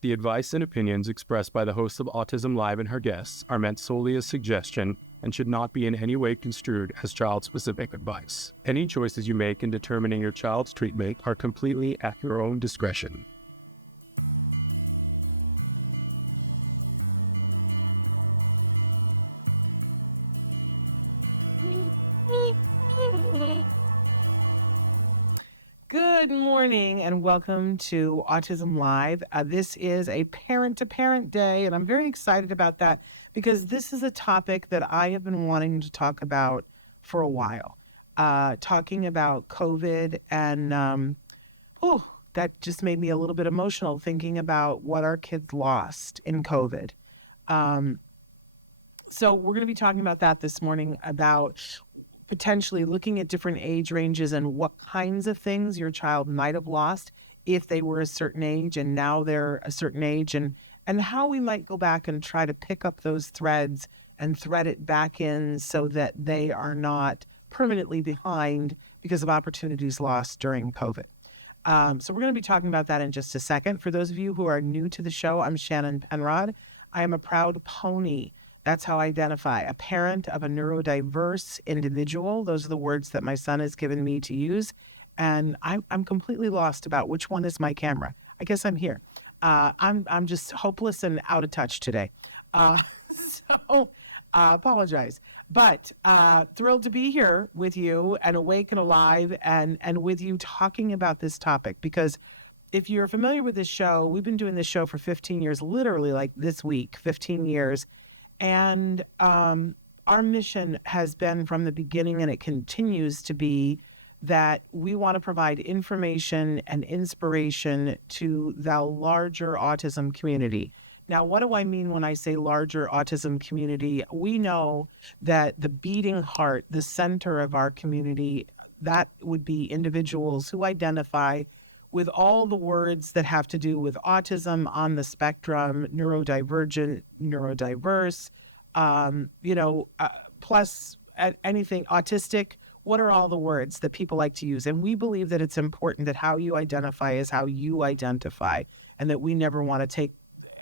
The advice and opinions expressed by the host of Autism Live and her guests are meant solely as suggestion and should not be in any way construed as child-specific advice. Any choices you make in determining your child's treatment are completely at your own discretion. Good morning and welcome to Autism Live. This is a parent-to-parent day, and I'm very excited about that because this is a topic that I have been wanting to talk about for a while. Talking about COVID, and that just made me a little bit emotional thinking about what our kids lost in COVID. So we're going to be talking about that this morning, about potentially looking at different age ranges and what kinds of things your child might have lost if they were a certain age and now they're a certain age, and how we might go back and try to pick up those threads and thread it back in so that they are not permanently behind because of opportunities lost during COVID. So we're going to be talking about that in just a second. For those of you who are new to the show, I'm Shannon Penrod. I am a proud pony. That's how I identify, a parent of a neurodiverse individual. Those are the words that my son has given me to use. And I'm completely lost about which one is my camera. I guess I'm here. I'm just hopeless and out of touch today. So apologize. But thrilled to be here with you and awake and alive and with you talking about this topic. Because if you're familiar with this show, we've been doing this show for 15 years, literally like this week, 15 years. And our mission has been from the beginning, and it continues to be, that we want to provide information and inspiration to the larger autism community. Now, what do I mean when I say larger autism community? We know that the beating heart, the center of our community, that would be individuals who identify with all the words that have to do with autism on the spectrum, neurodivergent, neurodiverse, plus anything autistic. What are all the words that people like to use? And we believe that it's important that how you identify is how you identify, and that we never want to take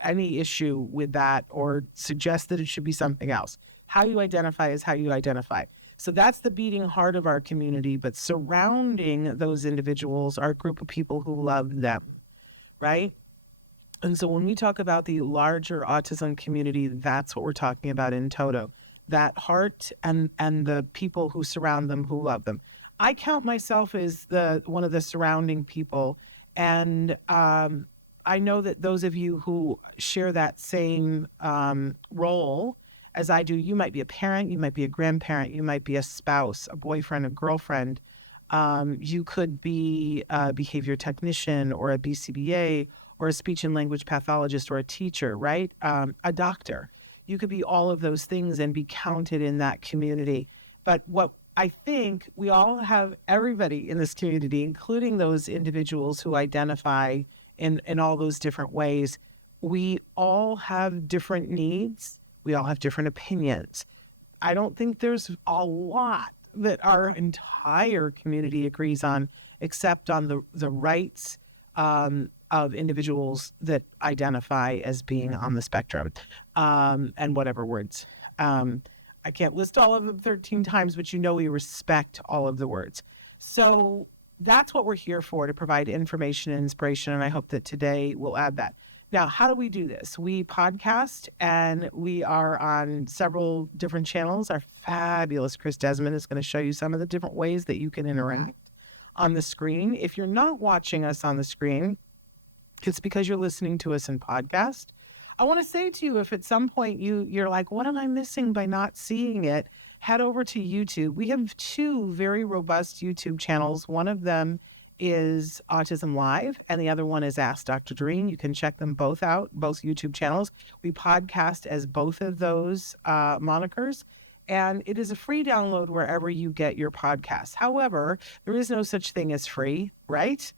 any issue with that or suggest that it should be something else. How you identify is how you identify. So that's the beating heart of our community, but surrounding those individuals are a group of people who love them, right? And so when we talk about the larger autism community, that's what we're talking about in toto, that heart and the people who surround them, who love them. I count myself as one of the surrounding people, and I know that those of you who share that same role as I do, you might be a parent, you might be a grandparent, you might be a spouse, a boyfriend, a girlfriend. You could be a behavior technician or a BCBA or a speech and language pathologist or a teacher, right? A doctor. You could be all of those things and be counted in that community. But what I think we all have, everybody in this community, including those individuals who identify in all those different ways, we all have different needs. We all have different opinions. I don't think there's a lot that our entire community agrees on, except on the rights of individuals that identify as being on the spectrum, and whatever words. I can't list all of them 13 times, but we respect all of the words. So that's what we're here for, to provide information and inspiration, and I hope that today will add that. Now, how do we do this? We podcast, and we are on several different channels. Our fabulous Chris Desmond is going to show you some of the different ways that you can interact on the screen. If you're not watching us on the screen, it's because you're listening to us in podcast. I want to say to you, if at some point you're like, what am I missing by not seeing it? Head over to YouTube. We have two very robust YouTube channels. One of them is Autism Live, and the other one is Ask Dr. Doreen. You can check them both out, both YouTube channels. We podcast as both of those monikers, and it is a free download wherever you get your podcasts. However, there is no such thing as free, right?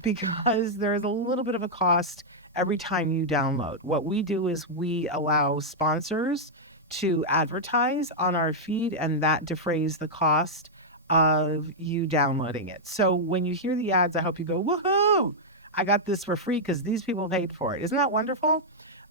Because there is a little bit of a cost every time you download. What we do is we allow sponsors to advertise on our feed, and that defrays the cost of you downloading it. So when you hear the ads, I hope you go, woohoo! I got this for free because these people paid for it. Isn't that wonderful?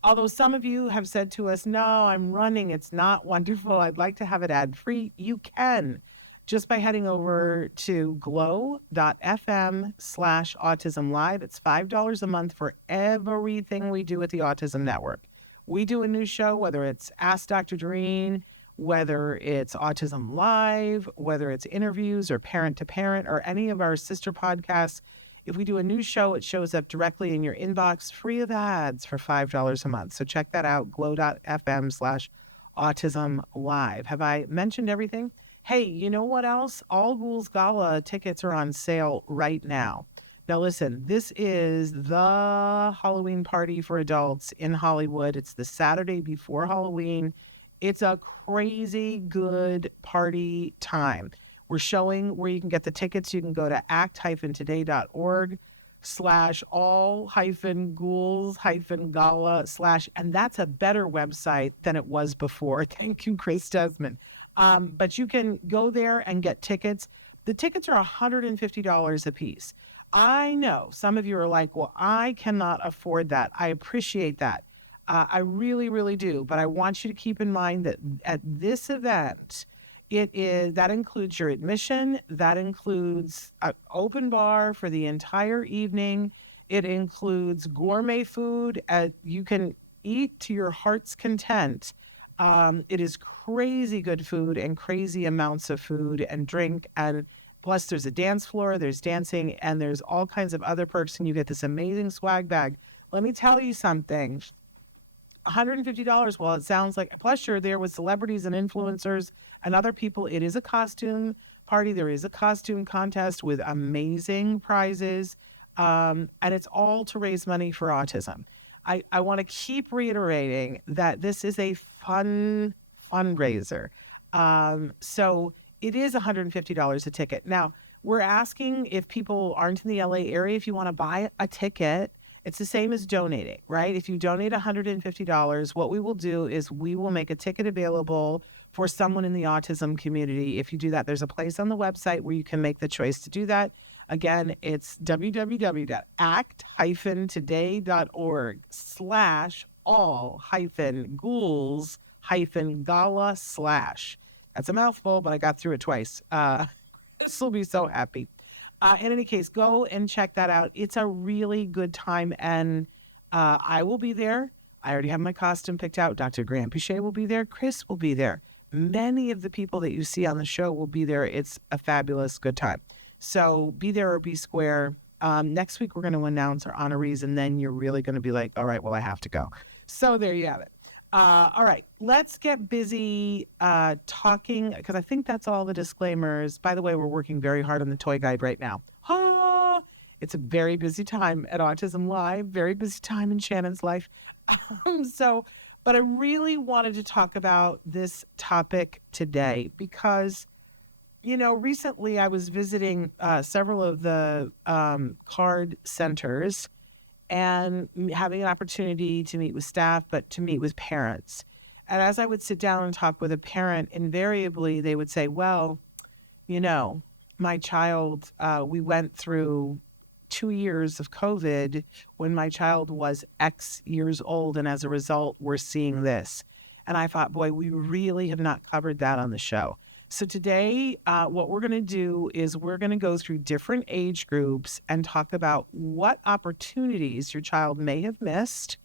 Although some of you have said to us, no, I'm running. It's not wonderful. I'd like to have it ad free. You can just by heading over to glow.fm/autism-live. It's $5 a month for everything we do at the Autism Network. We do a new show, whether it's Ask Dr. Doreen, whether it's Autism Live, whether it's interviews or parent to parent or any of our sister podcasts. If we do a new show, it shows up directly in your inbox, free of ads for $5 a month. So check that out, glow.fm/autism-live. Have I mentioned everything? Hey, you know what else? All Ghouls Gala tickets are on sale right now. Now listen, this is the Halloween party for adults in Hollywood. It's the Saturday before Halloween. It's a crazy good party time. We're showing where you can get the tickets. You can go to act-today.org/all-ghouls-gala/ and that's a better website than it was before. Thank you, Chris Desmond. But you can go there and get tickets. The tickets are $150 a piece. I know some of you are like, well, I cannot afford that. I appreciate that. I really, really do. But I want you to keep in mind that at this event, that includes your admission. That includes an open bar for the entire evening. It includes gourmet food. You can eat to your heart's content. It is crazy good food and crazy amounts of food and drink. And plus there's a dance floor, there's dancing, and there's all kinds of other perks. And you get this amazing swag bag. Let me tell you something. $150, well, it sounds like, plus you're there with celebrities and influencers and other people. It is a costume party. There is a costume contest with amazing prizes. And it's all to raise money for autism. I want to keep reiterating that this is a fun fundraiser. So it is $150 a ticket. Now, we're asking if people aren't in the LA area, if you want to buy a ticket, it's the same as donating, right? If you donate $150, what we will do is we will make a ticket available for someone in the autism community. If you do that, there's a place on the website where you can make the choice to do that. Again, it's www.act-today.org/all-ghouls-gala/. That's a mouthful, but I got through it twice. This will be so happy. In any case, go and check that out. It's a really good time, and I will be there. I already have my costume picked out. Dr. Grant Pichet will be there. Chris will be there. Many of the people that you see on the show will be there. It's a fabulous good time. So be there or be square. Next week, we're going to announce our honorees, and then you're really going to be like, all right, well, I have to go. So there you have it. All right, let's get busy talking, because I think that's all the disclaimers. By the way, we're working very hard on the toy guide right now. It's a very busy time at Autism Live, very busy time in Shannon's life. But I really wanted to talk about this topic today because, recently I was visiting several of the CARD centers and having an opportunity to meet with staff, but to meet with parents. And as I would sit down and talk with a parent, invariably they would say, well, my child, we went through 2 years of COVID when my child was X years old. And as a result, we're seeing this. And I thought, boy, we really have not covered that on the show. So today, what we're going to do is we're going to go through different age groups and talk about what opportunities your child may have missed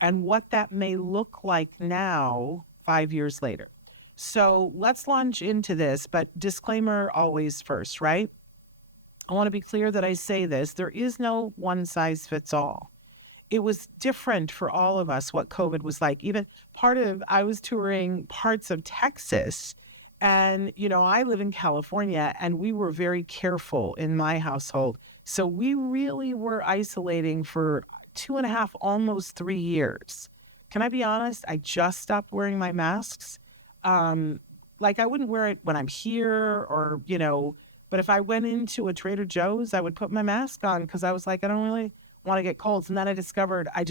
and what that may look like now, 5 years later. So let's launch into this, but disclaimer always first, right? I want to be clear that I say this. There is no one size fits all. It was different for all of us what COVID was like. Even I was touring parts of Texas. And, I live in California, and we were very careful in my household. So we really were isolating for 2.5, almost 3 years. Can I be honest? I just stopped wearing my masks. I wouldn't wear it when I'm here or, but if I went into a Trader Joe's, I would put my mask on because I was like, I don't really want to get colds. And then I discovered I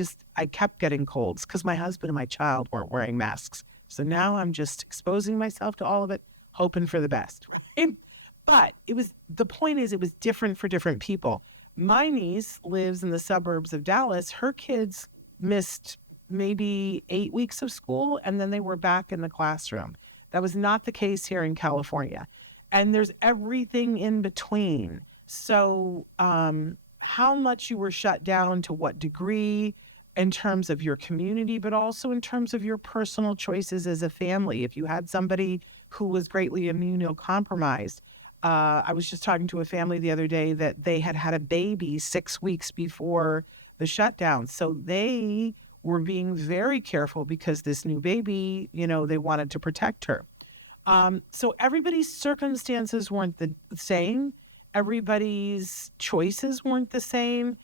kept getting colds because my husband and my child weren't wearing masks. So now I'm just exposing myself to all of it, hoping for the best, right? But the point is it was different for different people. My niece lives in the suburbs of Dallas. Her kids missed maybe 8 weeks of school, and then they were back in the classroom. That was not the case here in California. And there's everything in between. So, how much you were shut down, to what degree, in terms of your community, but also in terms of your personal choices as a family. If you had somebody who was greatly immunocompromised, I was just talking to a family the other day that they had had a baby 6 weeks before the shutdown. So they were being very careful because this new baby, they wanted to protect her. So everybody's circumstances weren't the same. Everybody's choices weren't the same.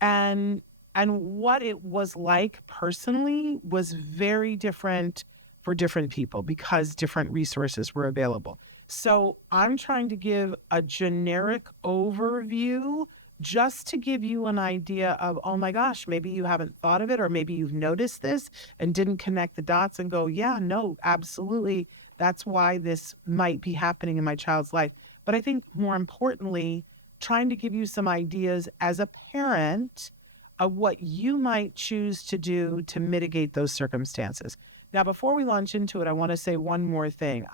And what it was like personally was very different for different people because different resources were available. So I'm trying to give a generic overview just to give you an idea of, oh my gosh, maybe you haven't thought of it, or maybe you've noticed this and didn't connect the dots and go, yeah, no, absolutely. That's why this might be happening in my child's life. But I think more importantly, trying to give you some ideas as a parent of what you might choose to do to mitigate those circumstances. Now, before we launch into it, I want to say one more thing.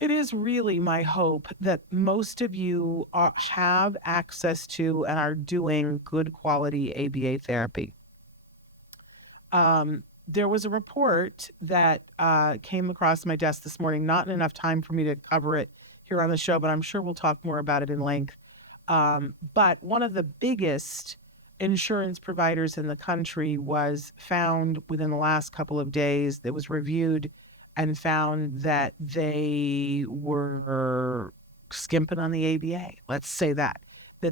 It is really my hope that most of you have access to and are doing good quality ABA therapy. There was a report that came across my desk this morning, not enough time for me to cover it here on the show, but I'm sure we'll talk more about it in length. But one of the biggest insurance providers in the country was found within the last couple of days. That was reviewed and found that they were skimping on the ABA. Let's say that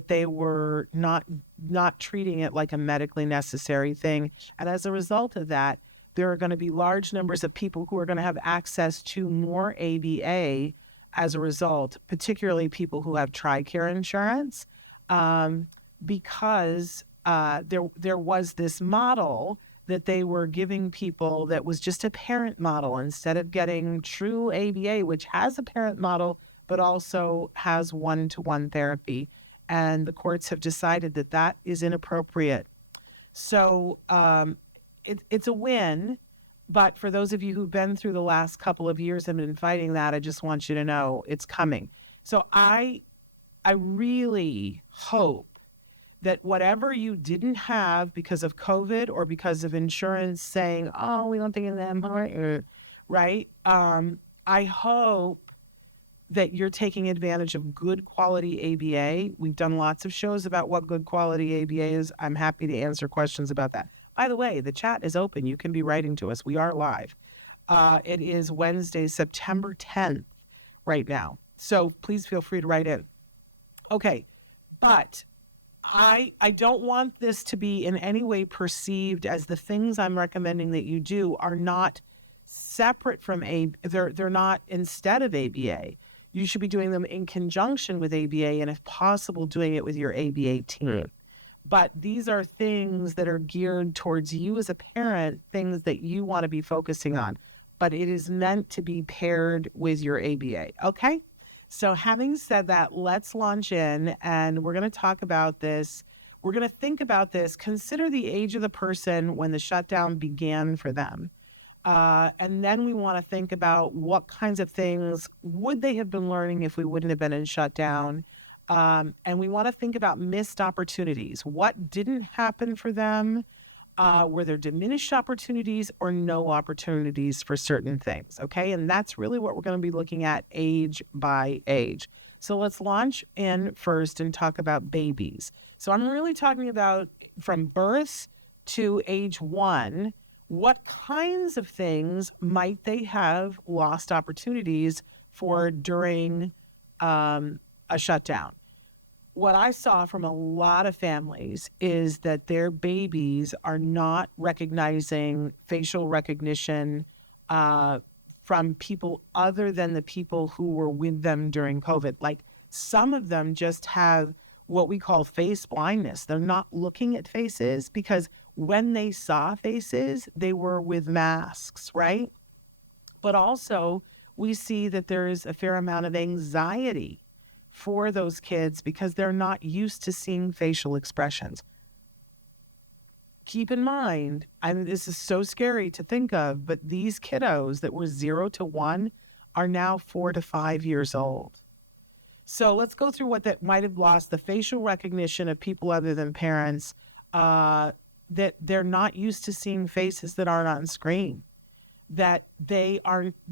they were not treating it like a medically necessary thing. And as a result of that, there are going to be large numbers of people who are going to have access to more ABA as a result, particularly people who have TRICARE insurance, because there was this model that they were giving people that was just a parent model instead of getting true ABA, which has a parent model, but also has one-to-one therapy. And the courts have decided that that is inappropriate. So it's a win. But for those of you who've been through the last couple of years and been fighting that, I just want you to know it's coming. So I really hope that whatever you didn't have because of COVID or because of insurance saying, oh, we don't think of them, right? I hope that you're taking advantage of good quality ABA. We've done lots of shows about what good quality ABA is. I'm happy to answer questions about that. By the way, the chat is open. You can be writing to us. We are live. It is Wednesday, September 10th right now. So please feel free to write in. Okay, but I don't want this to be in any way perceived as the things I'm recommending that you do are not separate from they're not instead of ABA. You should be doing them in conjunction with ABA, and if possible, doing it with your ABA team. But these are things that are geared towards you as a parent, things that you want to be focusing on. But it is meant to be paired with your ABA, okay? So having said that, let's launch in, and we're going to talk about this. We're going to think about this. Consider the age of the person when the shutdown began for them. And then we want to think about what kinds of things would they have been learning if we wouldn't have been in shutdown. And we want to think about missed opportunities. What didn't happen for them? Were there diminished opportunities or no opportunities for certain things? Okay. And that's really what we're going to be looking at age by age. So let's launch in first and talk about babies. So I'm really talking about from birth to age 1, what kinds of things might they have lost opportunities for during a shutdown? What I saw from a lot of families is that their babies are not recognizing facial recognition from people other than the people who were with them during COVID. Like some of them just have what we call face blindness. They're not looking at faces because when they saw faces, they were with masks, right? But also we see that there is a fair amount of anxiety for those kids because they're not used to seeing facial expressions. Keep in mind, and this is so scary to think of, but these kiddos that were 0 to 1 are now 4 to 5 years old. So let's go through what that might have lost: the facial recognition of people other than parents, that they're not used to seeing faces that aren't on screen, that they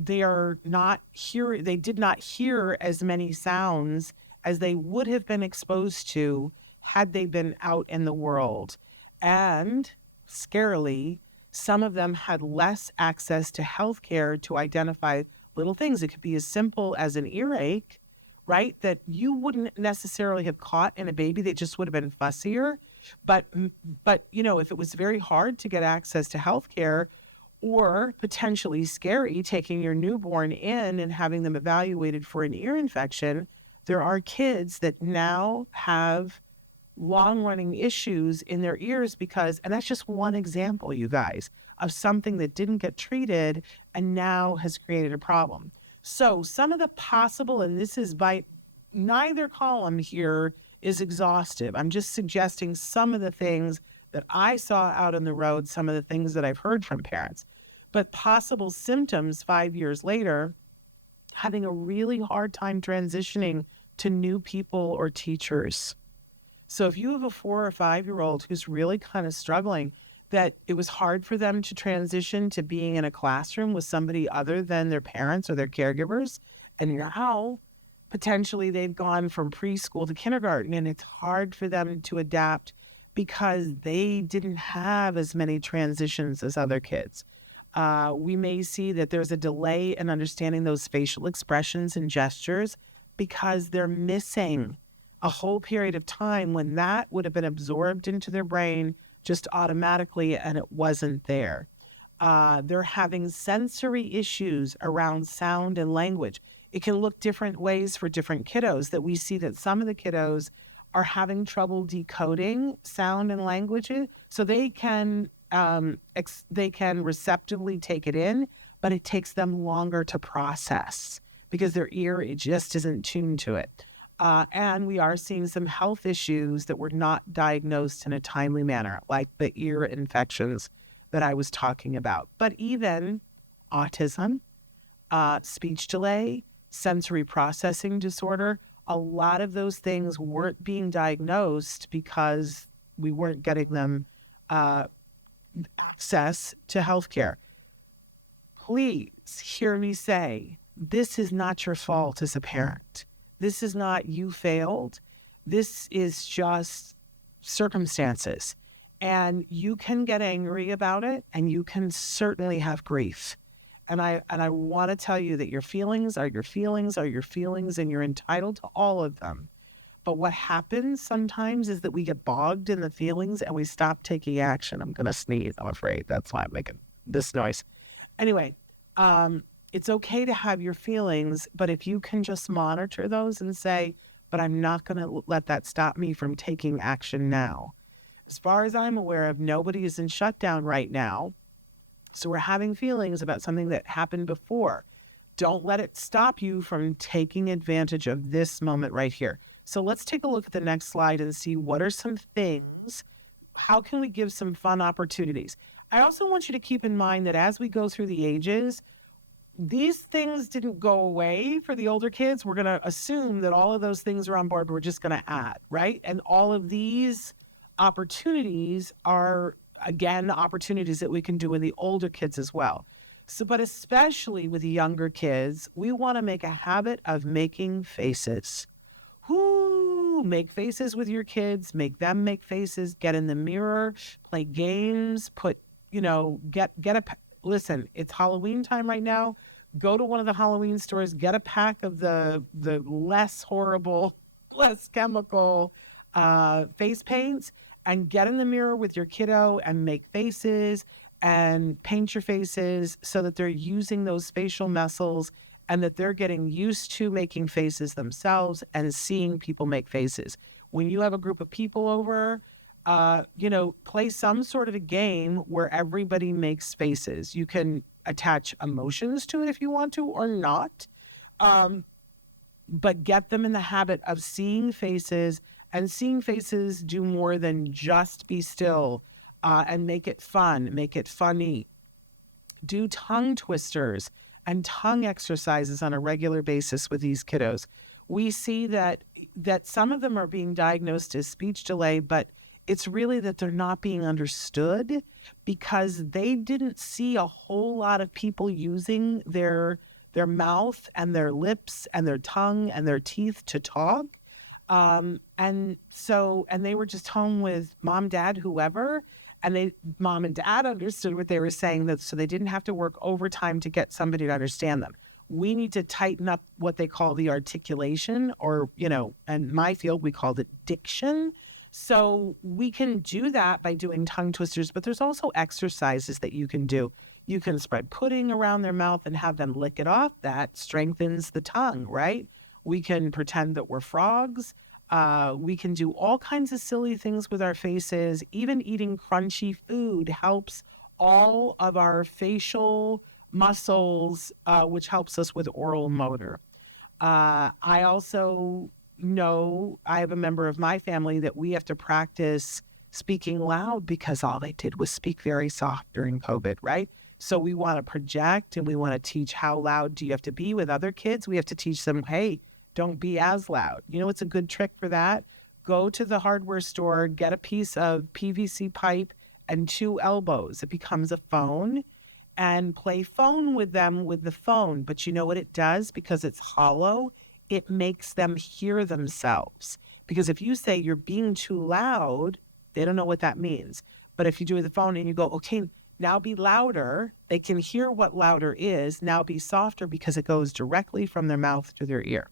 did not hear as many sounds as they would have been exposed to had they been out in the world. And scarily, some of them had less access to healthcare to identify little things. It could be as simple as an earache, right? That you wouldn't necessarily have caught in a baby. They just would have been fussier. But if it was very hard to get access to healthcare, or potentially scary taking your newborn in and having them evaluated for an ear infection, there are kids that now have long-running issues in their ears and that's just one example, you guys, of something that didn't get treated and now has created a problem. So some of the possible, and this is by neither column here is exhaustive. I'm just suggesting some of the things that I saw out on the road, some of the things that I've heard from parents. But possible symptoms 5 years later: having a really hard time transitioning to new people or teachers. So if you have a 4 or 5 year old who's really kind of struggling, that it was hard for them to transition to being in a classroom with somebody other than their parents or their caregivers, and now potentially they've gone from preschool to kindergarten, and it's hard for them to adapt because they didn't have as many transitions as other kids. We may see that there's a delay in understanding those facial expressions and gestures because they're missing a whole period of time when that would have been absorbed into their brain just automatically, and it wasn't there. They're having sensory issues around sound and language. It can look different ways for different kiddos, that we see that some of the kiddos are having trouble decoding sound and language, so they can receptively take it in, but it takes them longer to process because their ear, it just isn't tuned to it. And we are seeing some health issues that were not diagnosed in a timely manner, like the ear infections that I was talking about. But even autism, speech delay, sensory processing disorder, a lot of those things weren't being diagnosed because we weren't getting them access to healthcare. Please hear me say, this is not your fault as a parent. This is not you failed. This is just circumstances. And you can get angry about it, and you can certainly have grief. And I want to tell you that your feelings are your feelings are your feelings, and you're entitled to all of them. But what happens sometimes is that we get bogged in the feelings and we stop taking action. I'm going to sneeze, I'm afraid. That's why I'm making this noise. Anyway, it's okay to have your feelings, but if you can just monitor those and say, but I'm not going to let that stop me from taking action now. As far as I'm aware of, nobody is in shutdown right now. So we're having feelings about something that happened before. Don't let it stop you from taking advantage of this moment right here. So let's take a look at the next slide and see what are some things. How can we give some fun opportunities? I also want you to keep in mind that as we go through the ages, these things didn't go away for the older kids. We're going to assume that all of those things are on board. We're just going to add, right? And all of these opportunities are, again, opportunities that we can do with the older kids as well. So, but especially with the younger kids, we want to make a habit of making faces. Make faces with your kids, make them make faces, get in the mirror, play games, listen, it's Halloween time right now. Go to one of the Halloween stores, get a pack of the less horrible, less chemical face paints, and get in the mirror with your kiddo and make faces and paint your faces so that they're using those facial muscles and that they're getting used to making faces themselves and seeing people make faces. When you have a group of people over, play some sort of a game where everybody makes faces. You can attach emotions to it if you want to or not. but get them in the habit of seeing faces, and seeing faces do more than just be still, and make it fun, make it funny. Do tongue twisters and tongue exercises on a regular basis with these kiddos. We see that some of them are being diagnosed as speech delay, but it's really that they're not being understood because they didn't see a whole lot of people using their mouth and their lips and their tongue and their teeth to talk. And they were just home with mom, dad, whoever, and mom and dad understood what they were saying, so they didn't have to work overtime to get somebody to understand them. We need to tighten up what they call the articulation, or, in my field, we called it diction. So we can do that by doing tongue twisters, but there's also exercises that you can do. You can spread pudding around their mouth and have them lick it off. That strengthens the tongue, right? We can pretend that we're frogs. We can do all kinds of silly things with our faces. Even eating crunchy food helps all of our facial muscles, which helps us with oral motor. I also know, I have a member of my family that we have to practice speaking loud because all they did was speak very soft during COVID, right? So we want to project, and we want to teach how loud do you have to be with other kids. We have to teach them, hey, don't be as loud. You know what's a good trick for that? Go to the hardware store, get a piece of PVC pipe and 2 elbows. It becomes a phone, and play phone with them with the phone. But you know what it does? Because it's hollow, it makes them hear themselves. Because if you say you're being too loud, they don't know what that means. But if you do with the phone and you go, okay, now be louder, they can hear what louder is. Now be softer, because it goes directly from their mouth to their ear.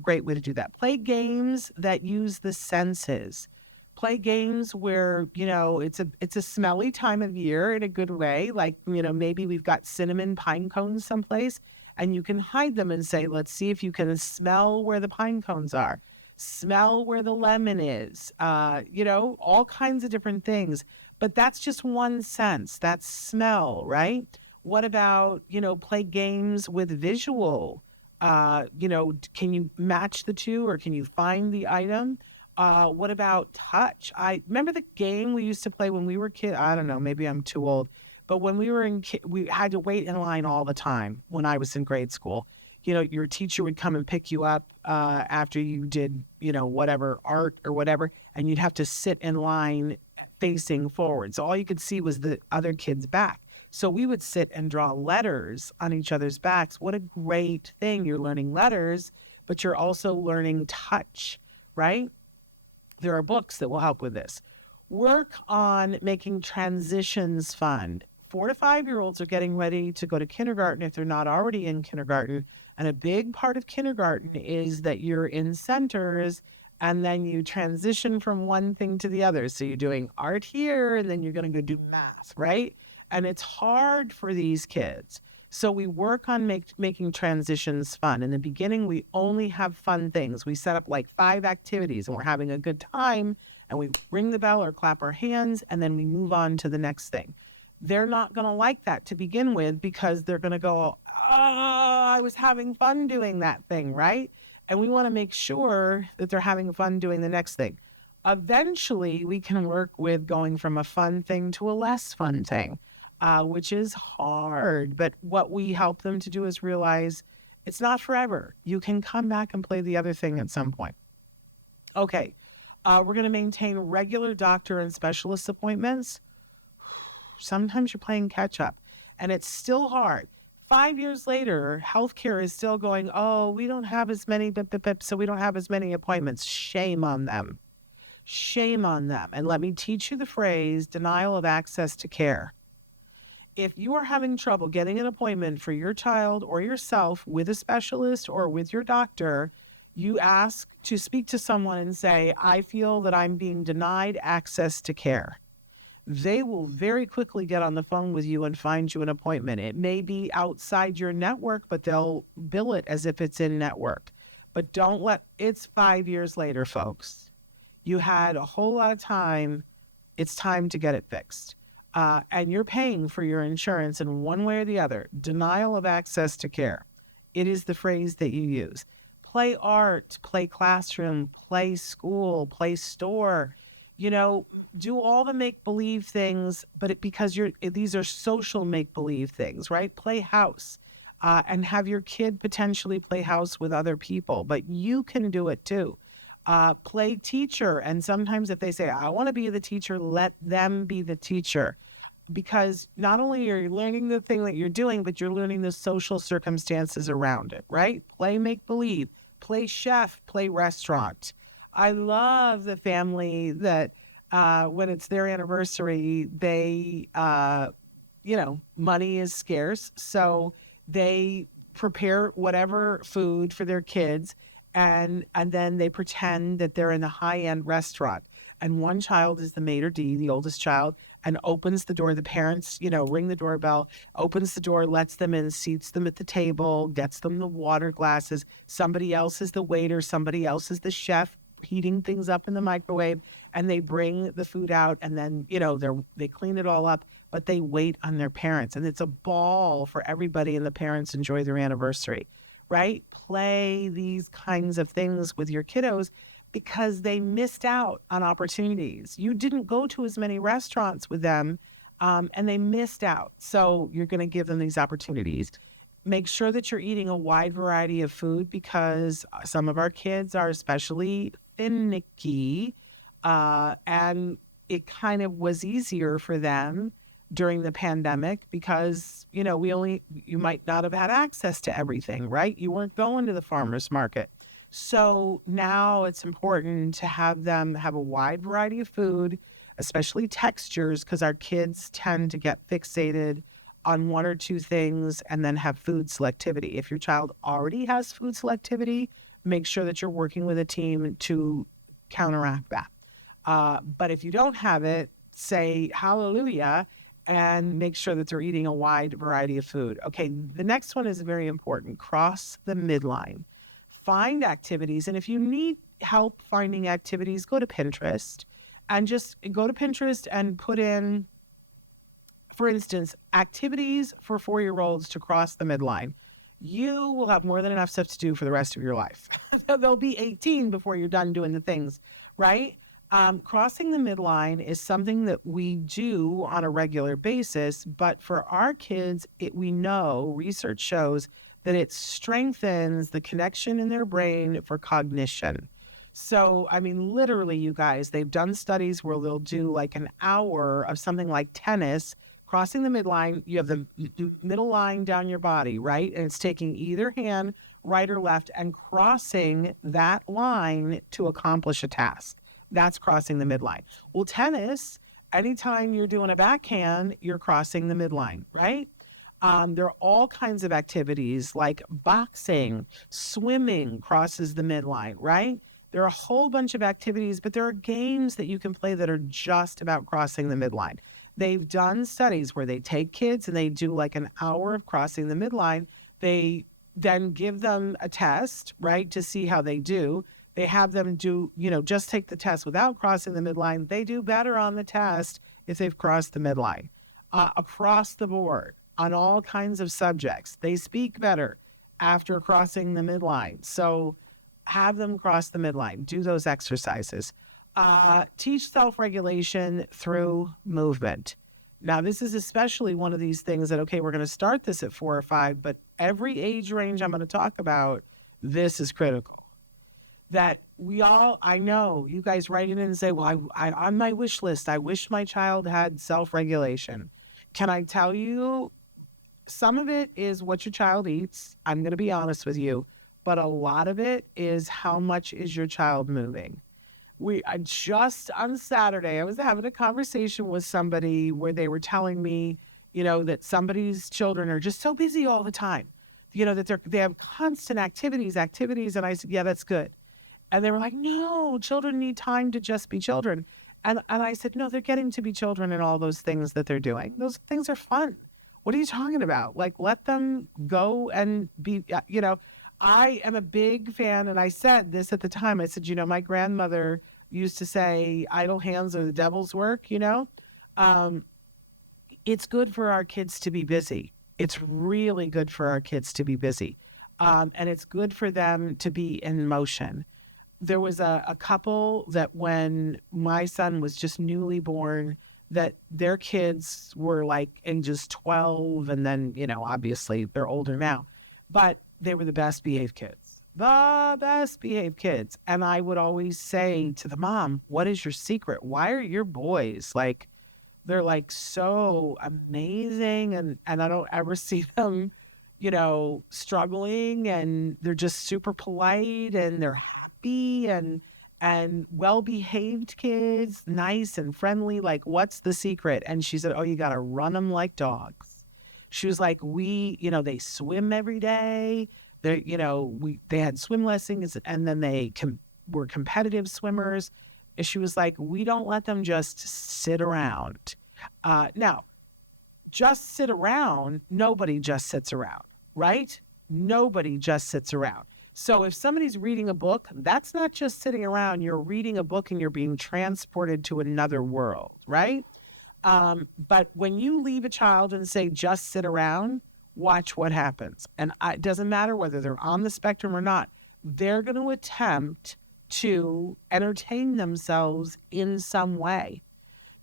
Great way to do that. Play games that use the senses. Play games where, it's a smelly time of year in a good way. Like, maybe we've got cinnamon pine cones someplace, and you can hide them and say, let's see if you can smell where the pine cones are. Smell where the lemon is, all kinds of different things. But that's just one sense. That's smell, right? What about, play games with visual? Can you match the two, or can you find the item? What about touch? I remember the game we used to play when we were kids. I don't know, maybe I'm too old. But when we were we had to wait in line all the time when I was in grade school. Your teacher would come and pick you up after you did, whatever art or whatever, and you'd have to sit in line facing forward. So all you could see was the other kid's back. So we would sit and draw letters on each other's backs. What a great thing. You're learning letters, but you're also learning touch, right? There are books that will help with this. Work on making transitions fun. 4 to 5-year-olds are getting ready to go to kindergarten if they're not already in kindergarten. And a big part of kindergarten is that you're in centers, and then you transition from one thing to the other. So you're doing art here, and then you're going to go do math, right? And it's hard for these kids. So we work on making transitions fun. In the beginning, we only have fun things. We set up like 5 activities, and we're having a good time, and we ring the bell or clap our hands, and then we move on to the next thing. They're not going to like that to begin with, because they're going to go, I was having fun doing that thing, right? And we want to make sure that they're having fun doing the next thing. Eventually, we can work with going from a fun thing to a less fun thing, which is hard. But what we help them to do is realize it's not forever. You can come back and play the other thing at some point. Okay, we're going to maintain regular doctor and specialist appointments. Sometimes you're playing catch up, and it's still hard. 5 years later, healthcare is still going, oh, we don't have as many so we don't have as many appointments. Shame on them. Shame on them. And let me teach you the phrase, denial of access to care. If you are having trouble getting an appointment for your child or yourself with a specialist or with your doctor, you ask to speak to someone and say, I feel that I'm being denied access to care. They will very quickly get on the phone with you and find you an appointment. It may be outside your network, but they'll bill it as if it's in network. But it's 5 years later, folks. You had a whole lot of time. It's time to get it fixed. And you're paying for your insurance in one way or the other. Denial of access to care. It is the phrase that you use. play art, play classroom, play school, play store, do all the make-believe things, but because these are social make-believe things, right? Play house, and have your kid potentially play house with other people, but you can do it too. Play teacher, and sometimes if they say, I want to be the teacher, let them be the teacher, because not only are you learning the thing that you're doing, but you're learning the social circumstances around it, right? Play make-believe, play chef, play restaurant. I love the family that when it's their anniversary, they, money is scarce. So they prepare whatever food for their kids, and then they pretend that they're in a high-end restaurant. And one child is the maitre d', the oldest child, and opens the door. The parents, ring the doorbell, opens the door, lets them in, seats them at the table, gets them the water glasses. Somebody else is the waiter. Somebody else is the chef, heating things up in the microwave. And they bring the food out, and then, they clean it all up, but they wait on their parents. And it's a ball for everybody, and the parents enjoy their anniversary, right? Play these kinds of things with your kiddos, because they missed out on opportunities. You didn't go to as many restaurants with them, and they missed out. So you're going to give them these opportunities. Make sure that you're eating a wide variety of food, because some of our kids are especially finicky, and it kind of was easier for them during the pandemic because, you might not have had access to everything, right? You weren't going to the farmer's market. So now it's important to have them have a wide variety of food, especially textures, because our kids tend to get fixated on one or two things and then have food selectivity. If your child already has food selectivity, make sure that you're working with a team to counteract that. But if you don't have it, say hallelujah and make sure that they're eating a wide variety of food. Okay, the next one is very important. Cross the midline. Find activities. And if you need help finding activities, go to Pinterest and just go to Pinterest and put in, for instance, activities for 4-year-olds to cross the midline. You will have more than enough stuff to do for the rest of your life. They'll be 18 before you're done doing the things, right? Crossing the midline is something that we do on a regular basis, but for our kids, we know, research shows that it strengthens the connection in their brain for cognition. So, literally, you guys, they've done studies where they'll do like an hour of something like tennis, crossing the midline. You have the middle line down your body, right? And it's taking either hand, right or left, and crossing that line to accomplish a task. That's crossing the midline. Well, tennis, anytime you're doing a backhand, you're crossing the midline, right? There are all kinds of activities like boxing, swimming crosses the midline, right? There are a whole bunch of activities, but there are games that you can play that are just about crossing the midline. They've done studies where they take kids and they do like an hour of crossing the midline. They then give them a test, right, to see how they do. They have them do, just take the test without crossing the midline. They do better on the test if they've crossed the midline. Across the board, on all kinds of subjects, they speak better after crossing the midline. So have them cross the midline. Do those exercises. Teach self-regulation through movement. Now, this is especially one of these things that, okay, we're going to start this at 4 or 5, but every age range I'm going to talk about, this is critical. That I know you guys write it in and say, well, I on my wish list, I wish my child had self-regulation. Can I tell you, some of it is what your child eats. I'm going to be honest with you, but a lot of it is how much is your child moving. Just on Saturday, I was having a conversation with somebody where they were telling me, that somebody's children are just so busy all the time, that they have constant activities. And I said, yeah, that's good. And they were like, no, children need time to just be children. And I said, no, they're getting to be children in all those things that they're doing. Those things are fun. What are you talking about? Like, let them go and be, I am a big fan. And I said this at the time. I said, my grandmother used to say, idle hands are the devil's work, It's good for our kids to be busy. It's really good for our kids to be busy. And it's good for them to be in motion. There was a couple that when my son was just newly born, that their kids were like in just 12, and then, obviously they're older now, but they were the best behaved kids. The best behaved kids. And I would always say to the mom, what is your secret? Why are your boys like, they're like so amazing, and I don't ever see them, struggling, and they're just super polite and they're happy and well-behaved kids, nice and friendly. Like, what's the secret? And she said, oh, you got to run them like dogs. She was like, they swim every day. They, they had swim lessons, and then they were competitive swimmers. And she was like, we don't let them just sit around. Now, just sit around, nobody just sits around, right? Nobody just sits around. So if somebody's reading a book, that's not just sitting around. You're reading a book and you're being transported to another world, right? But when you leave a child and say, just sit around, watch what happens. And it doesn't matter whether they're on the spectrum or not. They're going to attempt to entertain themselves in some way.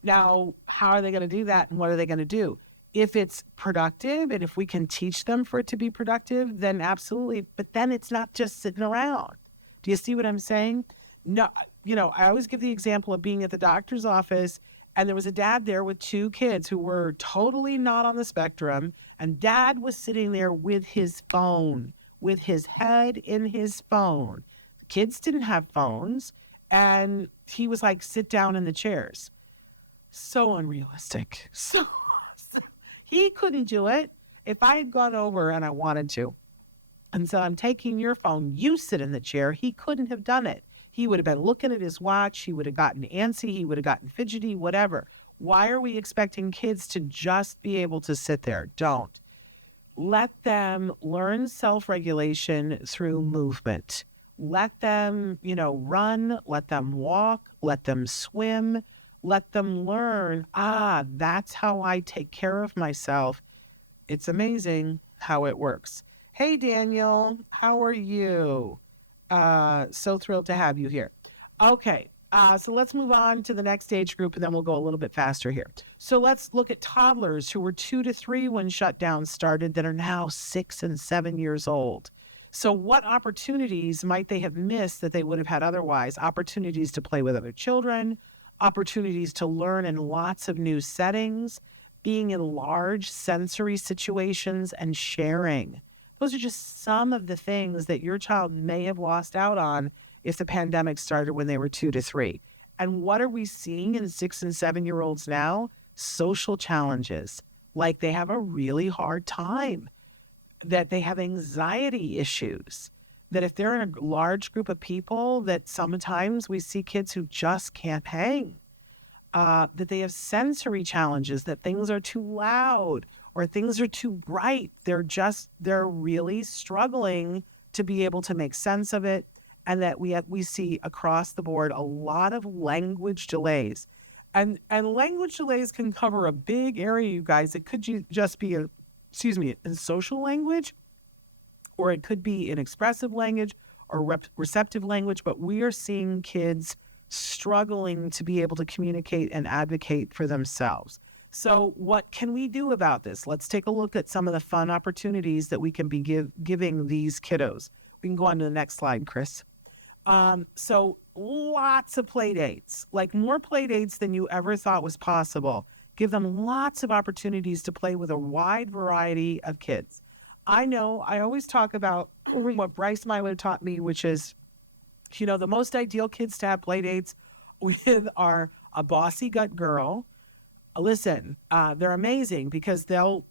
Now, how are they going to do that, and what are they going to do? If it's productive, and if we can teach them for it to be productive, then absolutely. But then it's not just sitting around. Do you see what I'm saying? No, I always give the example of being at the doctor's office, and there was a dad there with two kids who were totally not on the spectrum, and dad was sitting there with his phone, with his head in his phone. Kids didn't have phones, and he was like, sit down in the chairs. So unrealistic. So he couldn't do it. If I had gone over and I wanted to and said, I'm taking your phone, you sit in the chair, he couldn't have done it. He would have been looking at his watch. He would have gotten antsy. He would have gotten fidgety, whatever. Why are we expecting kids to just be able to sit there? Don't. Let them learn self-regulation through movement. Let them, run, let them walk, let them swim. Let them learn, that's how I take care of myself. It's amazing how it works. Hey, Daniel, how are you? So thrilled to have you here. Okay, so let's move on to the next age group, and then we'll go a little bit faster here. So let's look at toddlers who were 2 to 3 when shutdown started that are now 6 and 7 years old. So what opportunities might they have missed that they would have had otherwise? Opportunities to play with other children, opportunities to learn in lots of new settings, being in large sensory situations, and sharing. Those are just some of the things that your child may have lost out on if the pandemic started when they were 2 to 3. And what are we seeing in 6 and 7-year-olds now? Social challenges, like they have a really hard time, that they have anxiety issues, that if they're in a large group of people, that sometimes we see kids who just can't hang, that they have sensory challenges, that things are too loud or things are too bright. They're really struggling to be able to make sense of it. And that we see across the board a lot of language delays. And language delays can cover a big area, you guys. It could just be in social language, or it could be in expressive language or receptive language, but we are seeing kids struggling to be able to communicate and advocate for themselves. So what can we do about this? Let's take a look at some of the fun opportunities that we can be giving these kiddos. We can go on to the next slide, Chris. So lots of play dates, like more play dates than you ever thought was possible. Give them lots of opportunities to play with a wide variety of kids. I know I always talk about what Bryce might have taught me, which is, the most ideal kids to have play dates with are a bossy gut girl. Listen, they're amazing because they'll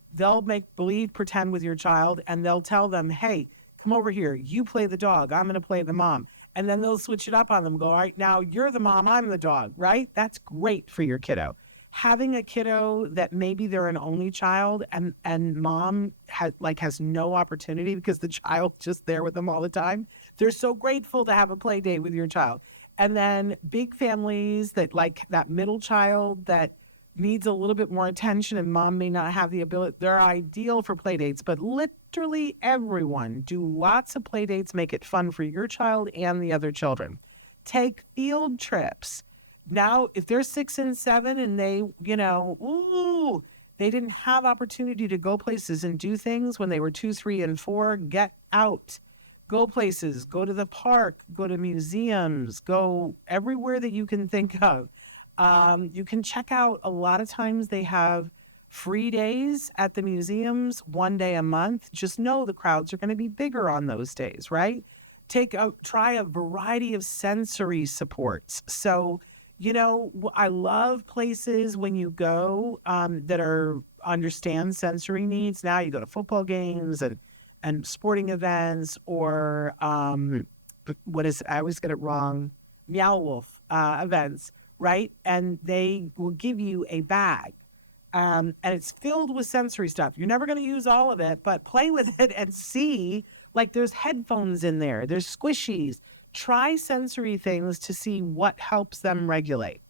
make believe, pretend with your child, and they'll tell them, hey, come over here. You play the dog. I'm going to play the mom. And then they'll switch it up on them. Go, all right, now you're the mom. I'm the dog, right? That's great for your kiddo. Having a kiddo that maybe they're an only child and mom has no opportunity because the child's just there with them all the time. They're so grateful to have a play date with your child. And then big families that like that middle child that needs a little bit more attention and mom may not have the ability. They're ideal for play dates, but literally everyone. Do lots of play dates. Make it fun for your child and the other children. Take field trips. Now, if they're 6 and 7 and they, they didn't have opportunity to go places and do things when they were 2, 3, and 4, get out. Go places, go to the park, go to museums, go everywhere that you can think of. You can check out, a lot of times they have free days at the museums, 1 day a month. Just know the crowds are going to be bigger on those days, right? Try a variety of sensory supports. So, I love places when you go that understand sensory needs. Now you go to football games and sporting events, or I always get it wrong, Meow Wolf events, right? And they will give you a bag. And it's filled with sensory stuff. You're never going to use all of it, but play with it and see, like there's headphones in there, there's squishies. Try sensory things to see what helps them regulate.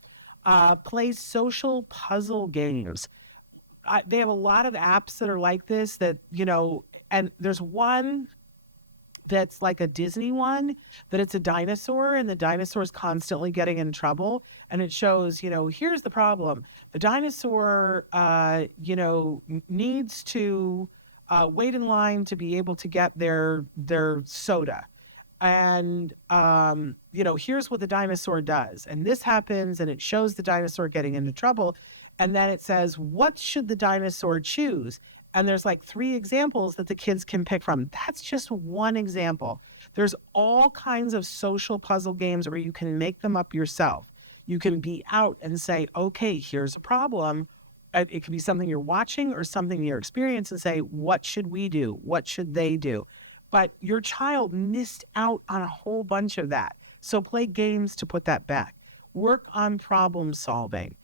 Play social puzzle games. They have a lot of apps that are like this that, and there's one that's like a Disney one, that it's a dinosaur and the dinosaur is constantly getting in trouble. And it shows, here's the problem. The dinosaur, needs to wait in line to be able to get their soda. And, here's what the dinosaur does. And this happens, and it shows the dinosaur getting into trouble. And then it says, what should the dinosaur choose? And there's like 3 examples that the kids can pick from. That's just one example. There's all kinds of social puzzle games where you can make them up yourself. You can be out and say, okay, here's a problem. It could be something you're watching or something you're experiencing, and say, what should we do? What should they do? But your child missed out on a whole bunch of that. So play games to put that back. Work on problem solving.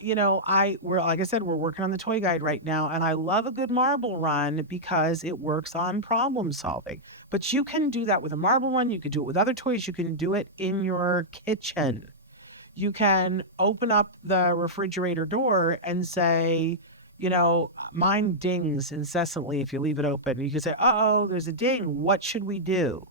Like I said, we're working on the toy guide right now, and I love a good marble run because it works on problem solving. But you can do that with a marble run. You could do it with other toys. You can do it in your kitchen. You can open up the refrigerator door and say, mine dings incessantly if you leave it open. You can say, oh, there's a ding. What should we do?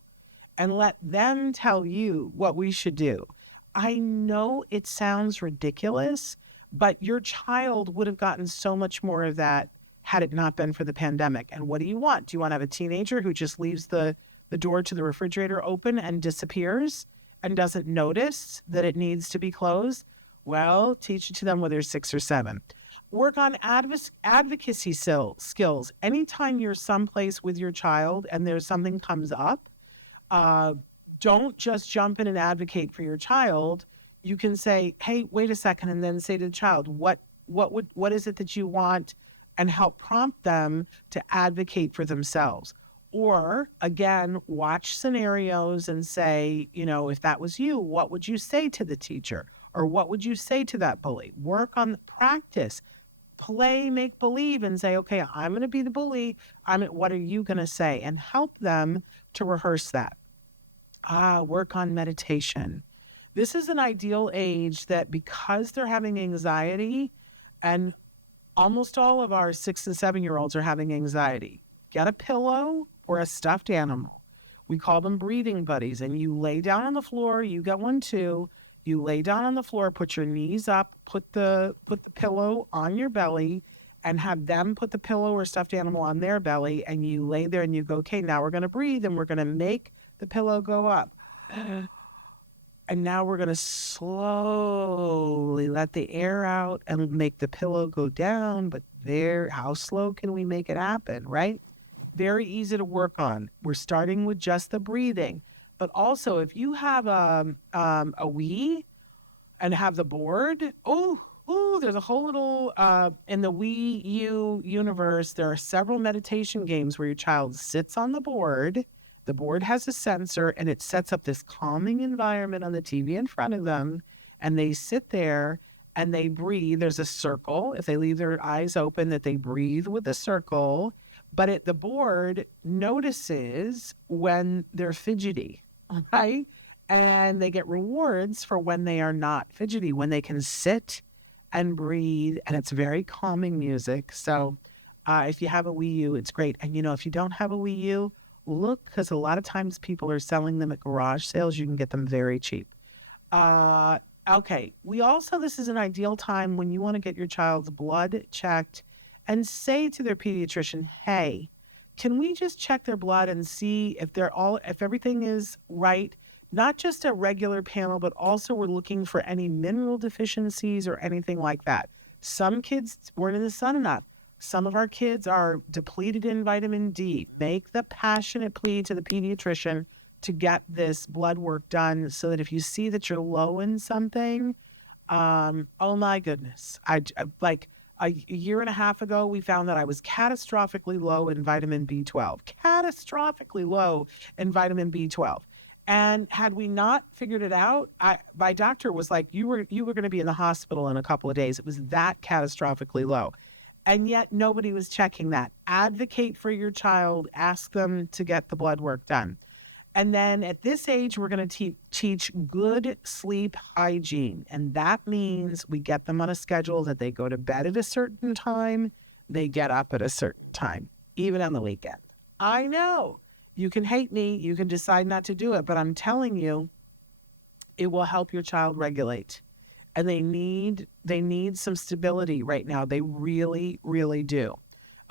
And let them tell you what we should do. I know it sounds ridiculous, but your child would have gotten so much more of that had it not been for the pandemic. And what do you want? Do you want to have a teenager who just leaves the door to the refrigerator open and disappears and doesn't notice that it needs to be closed? Well, teach it to them when they're 6 or 7. Work on advocacy skills. Anytime you're someplace with your child and there's something comes up, don't just jump in and advocate for your child. You can say, hey, wait a second, and then say to the child, what is it that you want, and help prompt them to advocate for themselves. Or again, watch scenarios and say, if that was you, what would you say to the teacher? Or what would you say to that bully? Work on the practice. Play make believe and say, okay, I'm going to be the bully. What are you going to say? And help them to rehearse that. Work on meditation. This is an ideal age that, because they're having anxiety, and almost all of our 6 and 7-year-olds are having anxiety, get a pillow or a stuffed animal. We call them breathing buddies. And you lay down on the floor. You get one too. You lay down on the floor, put your knees up, put the pillow on your belly, and have them put the pillow or stuffed animal on their belly. And you lay there and you go, okay, now we're going to breathe, and we're going to make the pillow go up. And now we're going to slowly let the air out and make the pillow go down. But how slow can we make it happen, right? Very easy to work on. We're starting with just the breathing. But also, if you have a Wii and have the board, there's a whole little, in the Wii U universe, there are several meditation games where your child sits on the board. The board has a sensor, and it sets up this calming environment on the TV in front of them. And they sit there and they breathe. There's a circle. If they leave their eyes open, that they breathe with the circle. But the board notices when they're fidgety, right? And they get rewards for when they are not fidgety, when they can sit and breathe. And it's very calming music. So If you have a Wii U, it's great. And, if you don't have a Wii U, look, because a lot of times people are selling them at garage sales. You can get them very cheap. Uh, okay. This is an ideal time when you want to get your child's blood checked and say to their pediatrician, hey, can we just check their blood and see if everything is right? Not just a regular panel, but also we're looking for any mineral deficiencies or anything like that. Some kids weren't in the sun enough. Some of our kids are depleted in vitamin D. Make the passionate plea to the pediatrician to get this blood work done so that if you see that you're low in something, oh my goodness. Like a year and a half ago, we found that I was catastrophically low in vitamin B12, catastrophically low in vitamin B12. And had we not figured it out, my doctor was like, you were going to be in the hospital in a couple of days. It was that catastrophically low. And yet nobody was checking that. Advocate for your child. Ask them to get the blood work done. And then at this age, we're going to teach good sleep hygiene. And that means we get them on a schedule that they go to bed at a certain time, they get up at a certain time, even on the weekend. I know you can hate me, you can decide not to do it, but I'm telling you, it will help your child regulate. And they need some stability right now. They really, really do.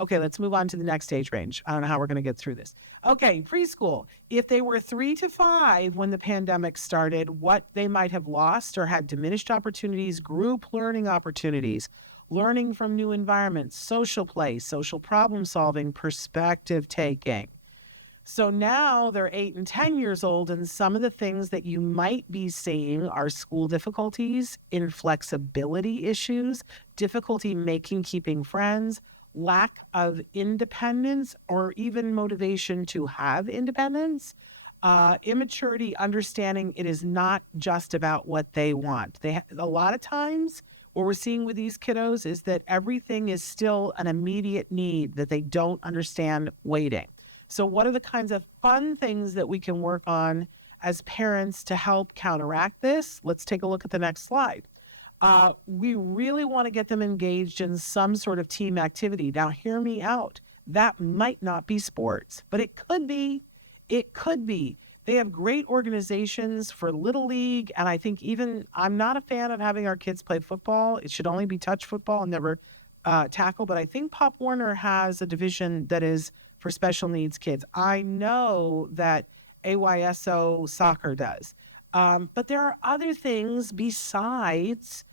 Okay, let's move on to the next age range. I don't know how we're going to get through this. Okay, preschool. If they were 3 to 5 when the pandemic started, what they might have lost or had diminished opportunities, group learning opportunities, learning from new environments, social play, social problem solving, perspective taking. So now they're 8 and 10 years old, and some of the things that you might be seeing are school difficulties, inflexibility issues, difficulty keeping friends, lack of independence or even motivation to have independence, immaturity, understanding it is not just about what they want. A lot of times what we're seeing with these kiddos is that everything is still an immediate need that they don't understand waiting. So what are the kinds of fun things that we can work on as parents to help counteract this? Let's take a look at the next slide. We really want to get them engaged in some sort of team activity. Now, hear me out. That might not be sports, but it could be. It could be. They have great organizations for Little League. And I think I'm not a fan of having our kids play football. It should only be touch football and never tackle. But I think Pop Warner has a division that is for special needs kids. I know that AYSO soccer does. But there are other things besides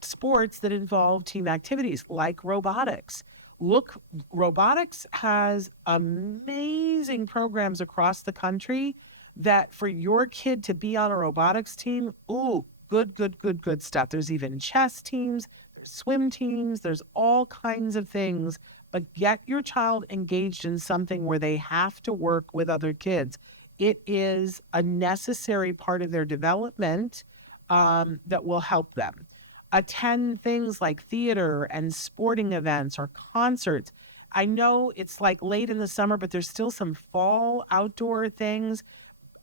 sports that involve team activities like robotics. Look, robotics has amazing programs across the country that for your kid to be on a robotics team, good stuff. There's even chess teams, there's swim teams, there's all kinds of things. But get your child engaged in something where they have to work with other kids. It is a necessary part of their development that will help them. Attend things like theater and sporting events or concerts. I know it's like late in the summer, but there's still some fall outdoor things.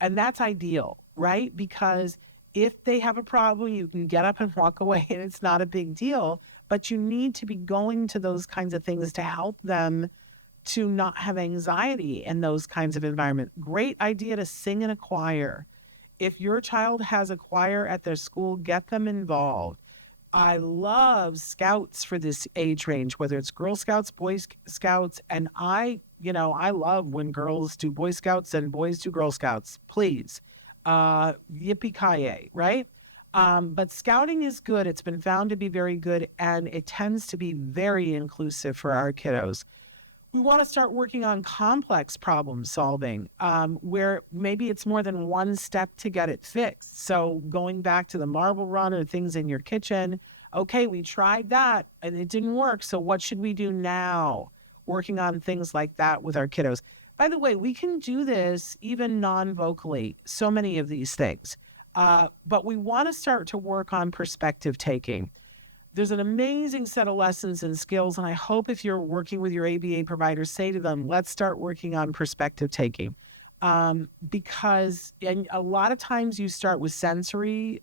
And that's ideal, right? Because if they have a problem, you can get up and walk away and it's not a big deal. But you need to be going to those kinds of things to help them to not have anxiety in those kinds of environments. Great idea to sing in a choir. If your child has a choir at their school, get them involved. I love scouts for this age range, whether it's Girl Scouts, Boy Scouts, and I love when girls do Boy Scouts and boys do Girl Scouts. Please, yippee-ki-yay, right? But scouting is good. It's been found to be very good, and it tends to be very inclusive for our kiddos. We want to start working on complex problem solving, where maybe it's more than one step to get it fixed. So going back to the marble run or things in your kitchen, okay, we tried that and it didn't work. So what should we do now? Working on things like that with our kiddos. By the way, we can do this even non-vocally, so many of these things. But we want to start to work on perspective taking. There's an amazing set of lessons and skills, and I hope if you're working with your ABA provider, say to them, let's start working on perspective taking. Because a lot of times you start with sensory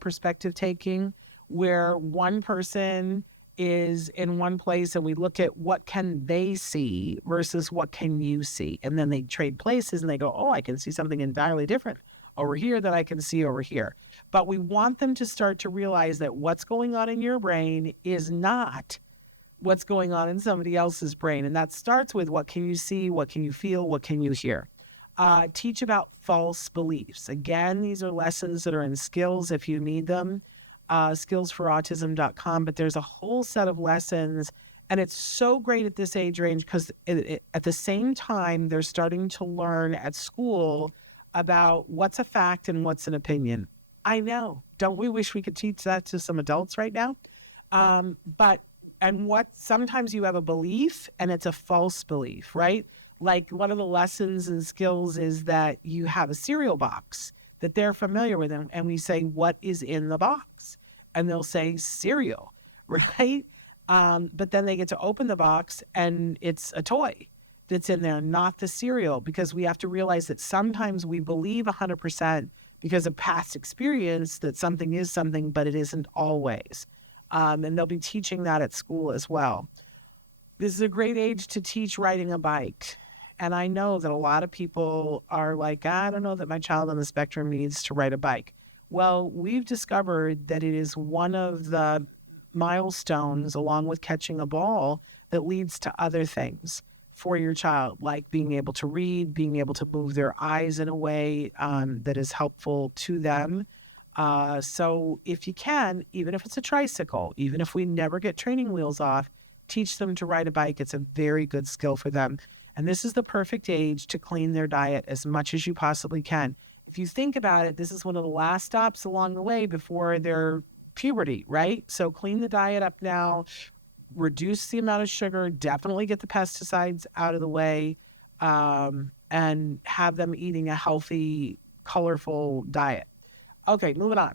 perspective taking, where one person is in one place, and we look at what can they see versus what can you see. And then they trade places and they go, oh, I can see something entirely different over here that I can see over here. But we want them to start to realize that what's going on in your brain is not what's going on in somebody else's brain. And that starts with what can you see, what can you feel, what can you hear. Teach about false beliefs. Again, these are lessons that are in skills if you need them, skillsforautism.com, but there's a whole set of lessons. And it's so great at this age range because at the same time, they're starting to learn at school about what's a fact and what's an opinion. I know. Don't we wish we could teach that to some adults right now? Sometimes you have a belief and it's a false belief, right? Like one of the lessons and skills is that you have a cereal box that they're familiar with, and we say, what is in the box? And they'll say cereal, right? But then they get to open the box and it's a toy that's in there, not the cereal, because we have to realize that sometimes we believe 100% because of past experience that something is something, but it isn't always. And they'll be teaching that at school as well. This is a great age to teach riding a bike. And I know that a lot of people are like, I don't know that my child on the spectrum needs to ride a bike. Well, we've discovered that it is one of the milestones, along with catching a ball, that leads to other things for your child, like being able to read, being able to move their eyes in a way that is helpful to them. So if you can, even if it's a tricycle, even if we never get training wheels off, teach them to ride a bike. It's a very good skill for them. And this is the perfect age to clean their diet as much as you possibly can. If you think about it, this is one of the last stops along the way before their puberty, right? So clean the diet up now, reduce the amount of sugar, definitely get the pesticides out of the way, and have them eating a healthy, colorful diet. Okay, moving on.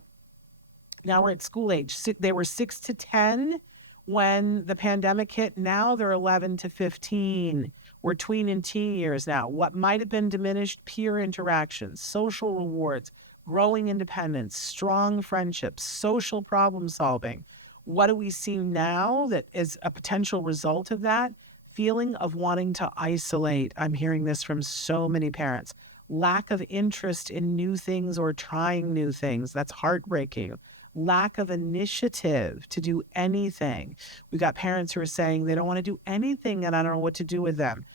Now we're at school age. They were 6 to 10 when the pandemic hit. Now they're 11 to 15. We're tween and teen years now. What might have been diminished peer interactions, social rewards, growing independence, strong friendships, social problem solving. What do we see now that is a potential result of that? Feeling of wanting to isolate. I'm hearing this from so many parents. Lack of interest in new things or trying new things. That's heartbreaking. Lack of initiative to do anything. We got parents who are saying they don't want to do anything and I don't know what to do with them.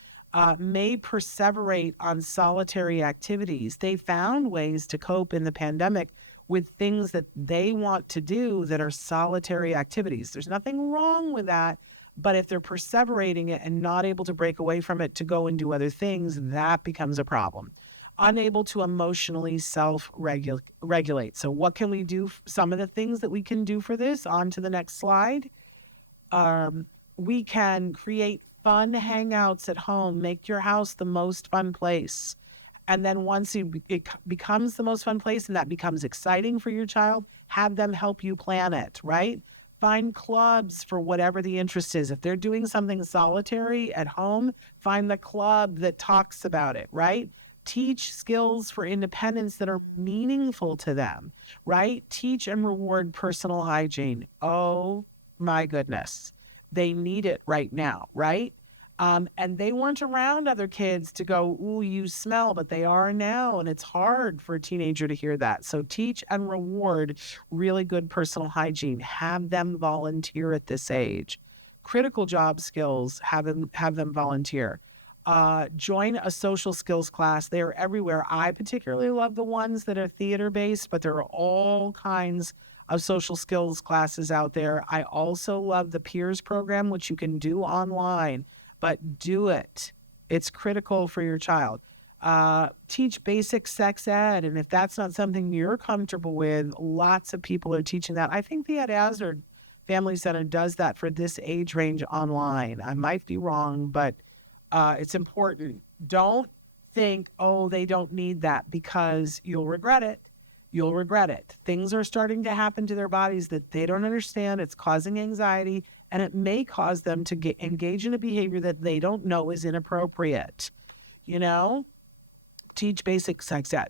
May perseverate on solitary activities. They found ways to cope in the pandemic with things that they want to do that are solitary activities. There's nothing wrong with that, but if they're perseverating it and not able to break away from it to go and do other things, that becomes a problem. Unable to emotionally self-regulate. So what can we do? Some of the things that we can do for this, on to the next slide. We can create fun hangouts at home, make your house the most fun place. And then once it becomes the most fun place and that becomes exciting for your child, have them help you plan it, right? Find clubs for whatever the interest is. If they're doing something solitary at home, find the club that talks about it, right? Teach skills for independence that are meaningful to them, right? Teach and reward personal hygiene. Oh my goodness. They need it right now, right? And they weren't around other kids to go, ooh, you smell, but they are now. And it's hard for a teenager to hear that. So teach and reward really good personal hygiene. Have them volunteer at this age. Critical job skills, have them volunteer. Join a social skills class. They are everywhere. I particularly love the ones that are theater-based, but there are all kinds of social skills classes out there. I also love the peers program, which you can do online, but do it. It's critical for your child. Teach basic sex ed. And if that's not something you're comfortable with, lots of people are teaching that. I think the Ed Hazard Family Center does that for this age range online. I might be wrong, but it's important. Don't think, oh, they don't need that, because you'll regret it. You'll regret it. Things are starting to happen to their bodies that they don't understand. It's causing anxiety, and it may cause them to engage in a behavior that they don't know is inappropriate. You know, teach basic sex ed.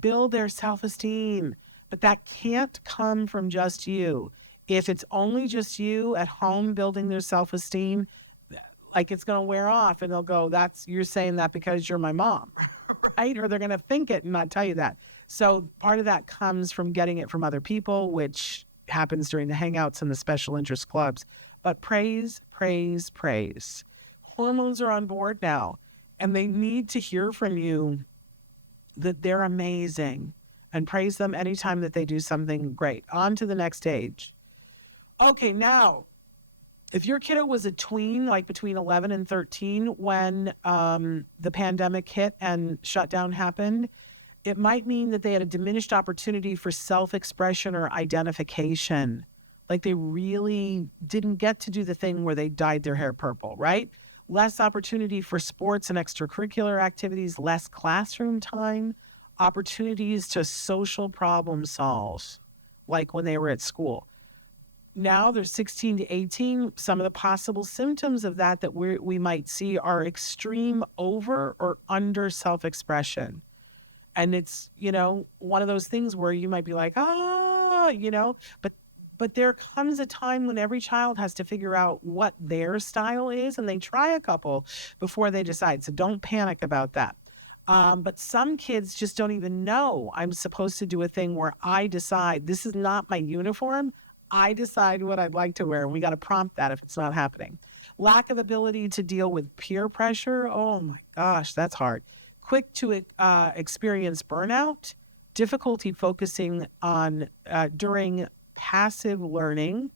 Build their self-esteem, but that can't come from just you. If it's only just you at home building their self-esteem, like it's going to wear off and they'll go, you're saying that because you're my mom, right? Or they're going to think it and not tell you that. So part of that comes from getting it from other people, which happens during the hangouts and the special interest clubs. But praise, praise, praise. Hormones are on board now, and they need to hear from you that they're amazing, and praise them anytime that they do something great. On to the next stage. Okay, now, if your kiddo was a tween, like between 11 and 13, when the pandemic hit and shutdown happened, it might mean that they had a diminished opportunity for self-expression or identification. Like they really didn't get to do the thing where they dyed their hair purple, right? Less opportunity for sports and extracurricular activities, less classroom time, opportunities to social problem solve, like when they were at school. Now they're 16 to 18. Some of the possible symptoms of that we might see are extreme over or under self-expression. And it's, one of those things where you might be like, but there comes a time when every child has to figure out what their style is, and they try a couple before they decide. So don't panic about that. But some kids just don't even know I'm supposed to do a thing where I decide this is not my uniform. I decide what I'd like to wear, and we got to prompt that if it's not happening. Lack of ability to deal with peer pressure. Oh my gosh, that's hard. Quick to experience burnout, difficulty focusing on during passive learning.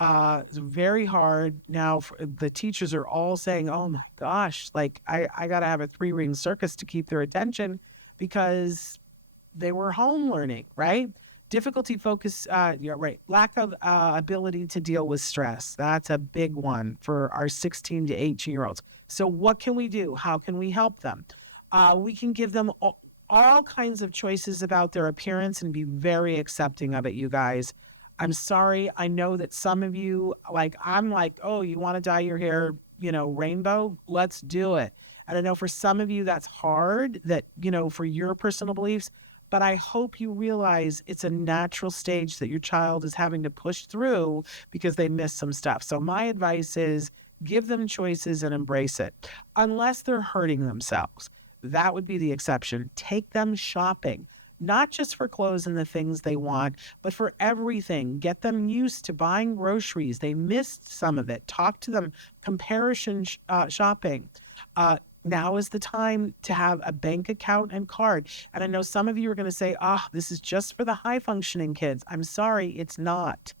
It's very hard now. The teachers are all saying, oh my gosh, like I got to have a 3-ring circus to keep their attention because they were home learning, right? Difficulty focus, right. Lack of ability to deal with stress. That's a big one for our 16 to 18-year-olds. So what can we do? How can we help them? We can give them all kinds of choices about their appearance and be very accepting of it, you guys. I'm sorry. I know that some of you, I'm like, oh, you want to dye your hair, rainbow? Let's do it. And I know for some of you that's hard, that, for your personal beliefs, but I hope you realize it's a natural stage that your child is having to push through because they missed some stuff. So my advice is give them choices and embrace it, unless they're hurting themselves. That would be the exception. Take them shopping, not just for clothes and the things they want, but for everything. Get them used to buying groceries. They missed some of it. Talk to them. Comparison shopping. Now is the time to have a bank account and card. And I know some of you are going to say, this is just for the high-functioning kids. I'm sorry, it's not.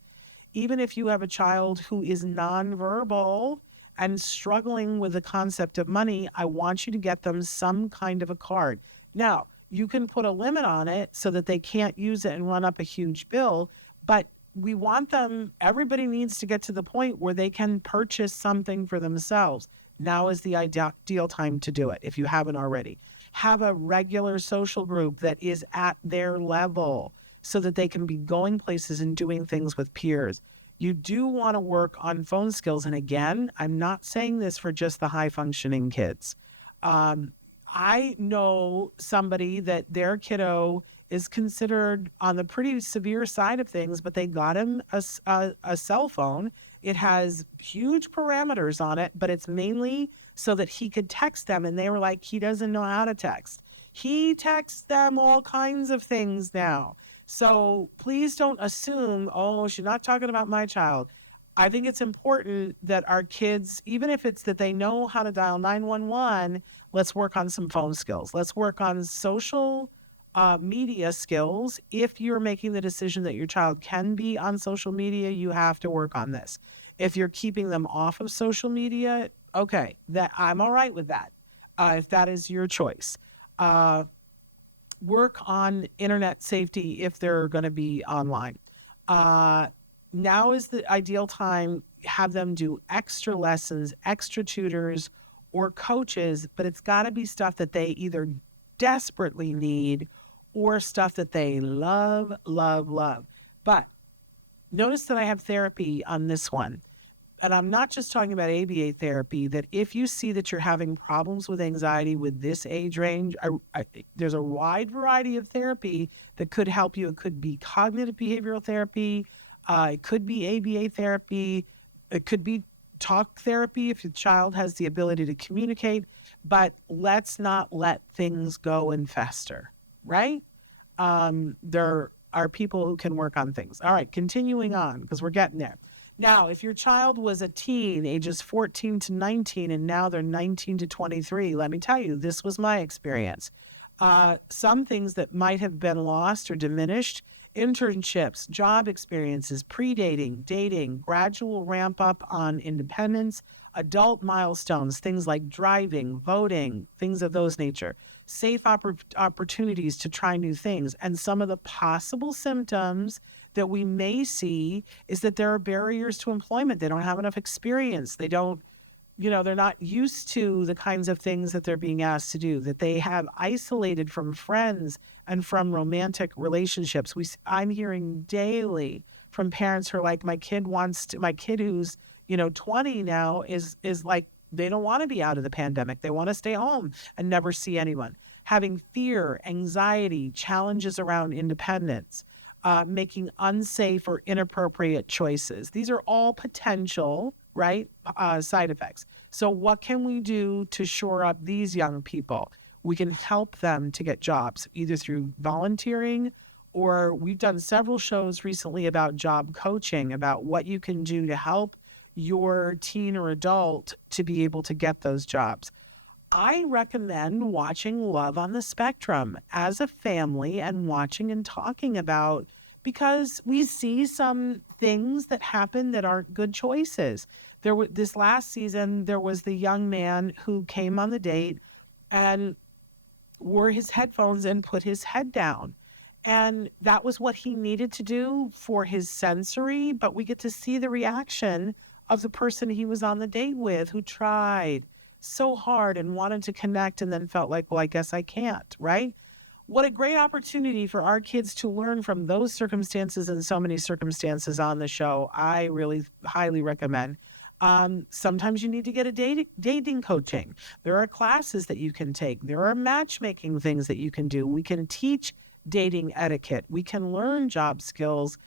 Even if you have a child who is nonverbal and struggling with the concept of money, I want you to get them some kind of a card. Now, you can put a limit on it so that they can't use it and run up a huge bill, but we want them, everybody needs to get to the point where they can purchase something for themselves. Now is the ideal time to do it if you haven't already. Have a regular social group that is at their level so that they can be going places and doing things with peers. You do want to work on phone skills. And again, I'm not saying this for just the high-functioning kids. I know somebody that their kiddo is considered on the pretty severe side of things, but they got him a cell phone. It has huge parameters on it, but it's mainly so that he could text them. And they were like, he doesn't know how to text. He texts them all kinds of things now. So please don't assume, she's not talking about my child. I think it's important that our kids, even if it's that they know how to dial 911, let's work on some phone skills. Let's work on social media skills. If you're making the decision that your child can be on social media, you have to work on this. If you're keeping them off of social media, okay, that I'm all right with that. If that is your choice. Work on internet safety if they're going to be online. Now is the ideal time. Have them do extra lessons, extra tutors, or coaches, but it's got to be stuff that they either desperately need or stuff that they love, love, love. But notice that I have therapy on this one. And I'm not just talking about ABA therapy, that if you see that you're having problems with anxiety with this age range, I think there's a wide variety of therapy that could help you. It could be cognitive behavioral therapy. It could be ABA therapy. It could be talk therapy if your child has the ability to communicate. But let's not let things go and fester, right? There are people who can work on things. All right, continuing on, because we're getting there. Now, if your child was a teen, ages 14 to 19, and now they're 19 to 23, let me tell you, this was my experience. Some things that might have been lost or diminished: internships, job experiences, pre-dating, dating, gradual ramp up on independence, adult milestones, things like driving, voting, things of those nature, safe opportunities to try new things. And some of the possible symptoms that we may see is that there are barriers to employment. They don't have enough experience. They don't, they're not used to the kinds of things that they're being asked to do, that they have isolated from friends and from romantic relationships. I'm hearing daily from parents who are like, my kid who's, 20 now is like, they don't want to be out of the pandemic. They want to stay home and never see anyone. Having fear, anxiety, challenges around independence, making unsafe or inappropriate choices. These are all potential, right, side effects. So what can we do to shore up these young people? We can help them to get jobs, either through volunteering, or we've done several shows recently about job coaching, about what you can do to help your teen or adult to be able to get those jobs. I recommend watching Love on the Spectrum as a family and watching and talking about, because we see some things that happen that aren't good choices. This last season, there was the young man who came on the date and wore his headphones and put his head down. And that was what he needed to do for his sensory, but we get to see the reaction of the person he was on the date with, who tried so hard and wanted to connect and then felt like, well, I guess I can't, right? What a great opportunity for our kids to learn from those circumstances and so many circumstances on the show. I really highly recommend. Sometimes you need to get a dating coaching. There are classes that you can take. There are matchmaking things that you can do. We can teach dating etiquette. We can learn job skills.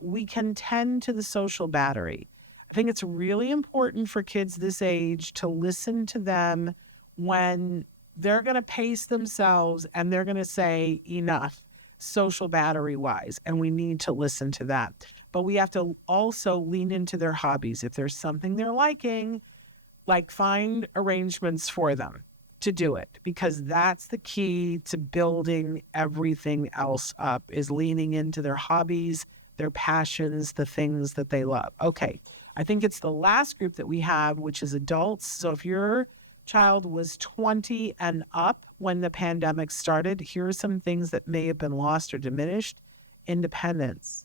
We can tend to the social battery. I think it's really important for kids this age to listen to them when they're going to pace themselves and they're going to say enough, social battery wise. And we need to listen to that. But we have to also lean into their hobbies. If there's something they're liking, like, find arrangements for them to do it, because that's the key to building everything else up, is leaning into their hobbies, their passions, the things that they love. Okay. I think it's the last group that we have, which is adults. So if your child was 20 and up when the pandemic started, here are some things that may have been lost or diminished: independence,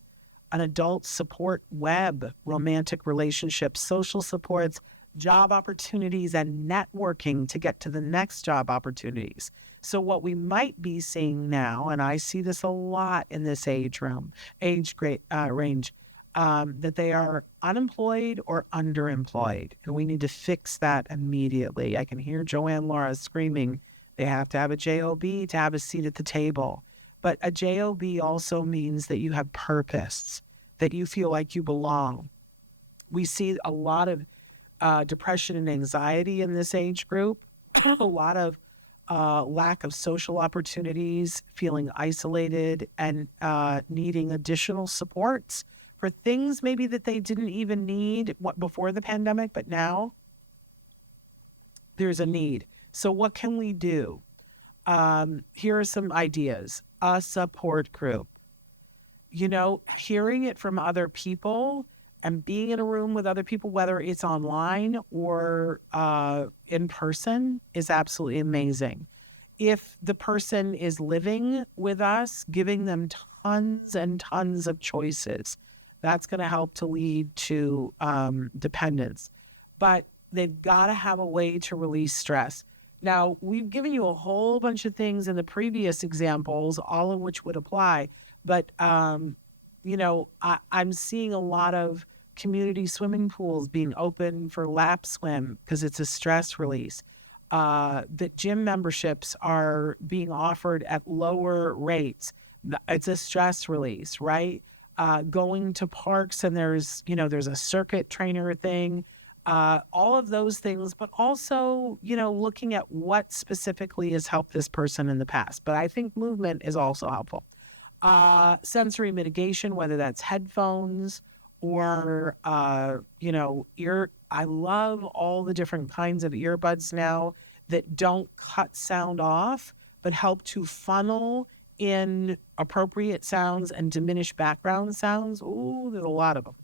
an adult support web, romantic relationships, social supports, job opportunities, and networking to get to the next job opportunities. So what we might be seeing now, and I see this a lot in this age range, that they are unemployed or underemployed. And we need to fix that immediately. I can hear Joanne Laura screaming, they have to have a JOB to have a seat at the table. But a JOB also means that you have purpose, that you feel like you belong. We see a lot of depression and anxiety in this age group, a lot of lack of social opportunities, feeling isolated, and needing additional supports for things maybe that they didn't even need before the pandemic, but now there's a need. So what can we do? Here are some ideas. A support group. Hearing it from other people and being in a room with other people, whether it's online or in person, is absolutely amazing. If the person is living with us, giving them tons and tons of choices, that's going to help to lead to dependence. But they've got to have a way to release stress. Now, we've given you a whole bunch of things in the previous examples, all of which would apply. But, I'm seeing a lot of community swimming pools being open for lap swim because it's a stress release. That gym memberships are being offered at lower rates. It's a stress release, right? going to parks and there's a circuit trainer thing, all of those things, but also, looking at what specifically has helped this person in the past. But I think movement is also helpful. Sensory mitigation, whether that's headphones or, I love all the different kinds of earbuds now that don't cut sound off, but help to funnel in appropriate sounds and diminish background sounds. Ooh, there's a lot of them.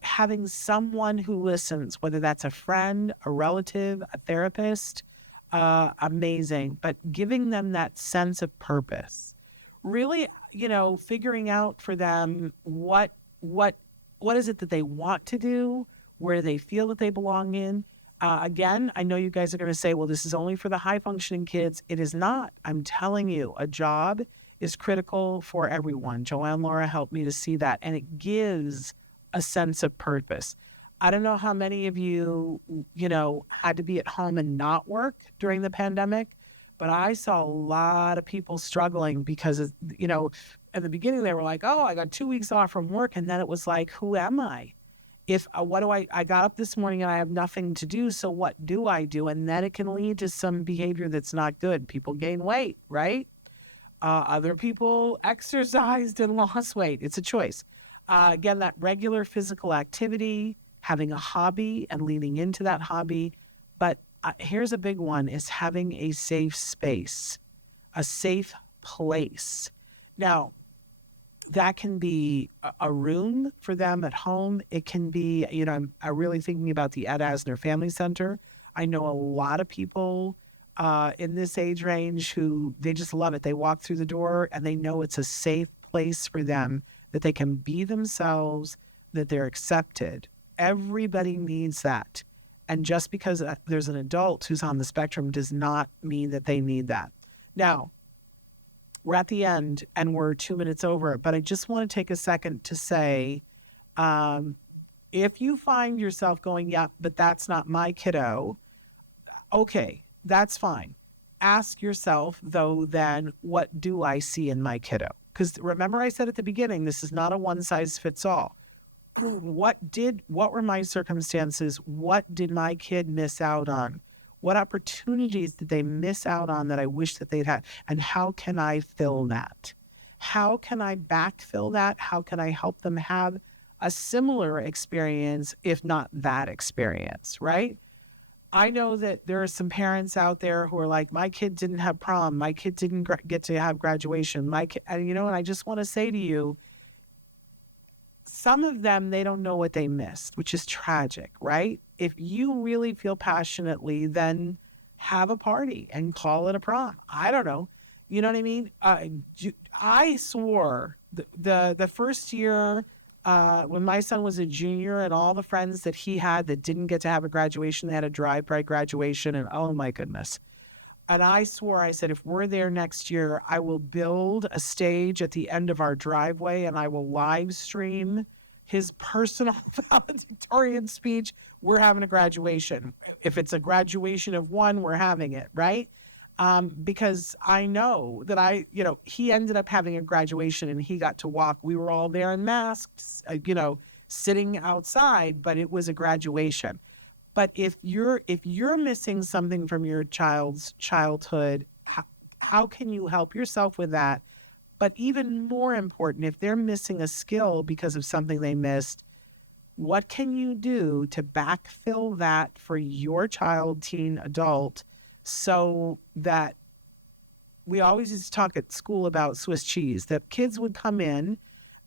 Having someone who listens, whether that's a friend, a relative, a therapist, amazing. But giving them that sense of purpose, really, figuring out for them what is it that they want to do, where they feel that they belong in. Again, I know you guys are going to say, well, this is only for the high functioning kids. It is not. I'm telling you, a job is critical for everyone. Joanne Laura helped me to see that, and it gives a sense of purpose. I don't know how many of you, had to be at home and not work during the pandemic, but I saw a lot of people struggling because, at the beginning they were like, oh, I got 2 weeks off from work. And then it was like, who am I? I got up this morning and I have nothing to do. So what do I do? And then it can lead to some behavior that's not good. People gain weight, right? Other people exercised and lost weight. It's a choice. Again, that regular physical activity, having a hobby and leaning into that hobby. But here's a big one, is having a safe space, a safe place. Now, that can be a room for them at home. It can be, I'm really thinking about the Ed Asner Family Center. I know a lot of people in this age range who they just love it. They walk through the door and they know it's a safe place for them, that they can be themselves, that they're accepted. Everybody needs that. And just because there's an adult who's on the spectrum does not mean that they need that. Now, we're at the end and we're 2 minutes over, but I just want to take a second to say, if you find yourself going, yeah, but that's not my kiddo, okay, that's fine. Ask yourself, though, then, what do I see in my kiddo? Because remember I said at the beginning, this is not a one size fits all. What were my circumstances? What did my kid miss out on? What opportunities did they miss out on that I wish that they'd had? And how can I fill that? How can I backfill that? How can I help them have a similar experience, if not that experience, right? I know that there are some parents out there who are like, my kid didn't have prom. My kid didn't get to have graduation. My kid, and I just want to say to you, some of them, they don't know what they missed, which is tragic, right? If you really feel passionately, then have a party and call it a prom. I don't know. You know what I mean? I swore the first year when my son was a junior and all the friends that he had that didn't get to have a graduation, they had a drive-by graduation, and oh my goodness. And I swore, I said, if we're there next year, I will build a stage at the end of our driveway and I will live stream his personal valedictorian speech. We're having a graduation. If it's a graduation of one, we're having it, right? Because I know that he ended up having a graduation and he got to walk. We were all there in masks, sitting outside, but it was a graduation. But if you're missing something from your child's childhood, how can you help yourself with that? But even more important, if they're missing a skill because of something they missed, what can you do to backfill that for your child, teen, adult, so that we always used to talk at school about Swiss cheese, that kids would come in,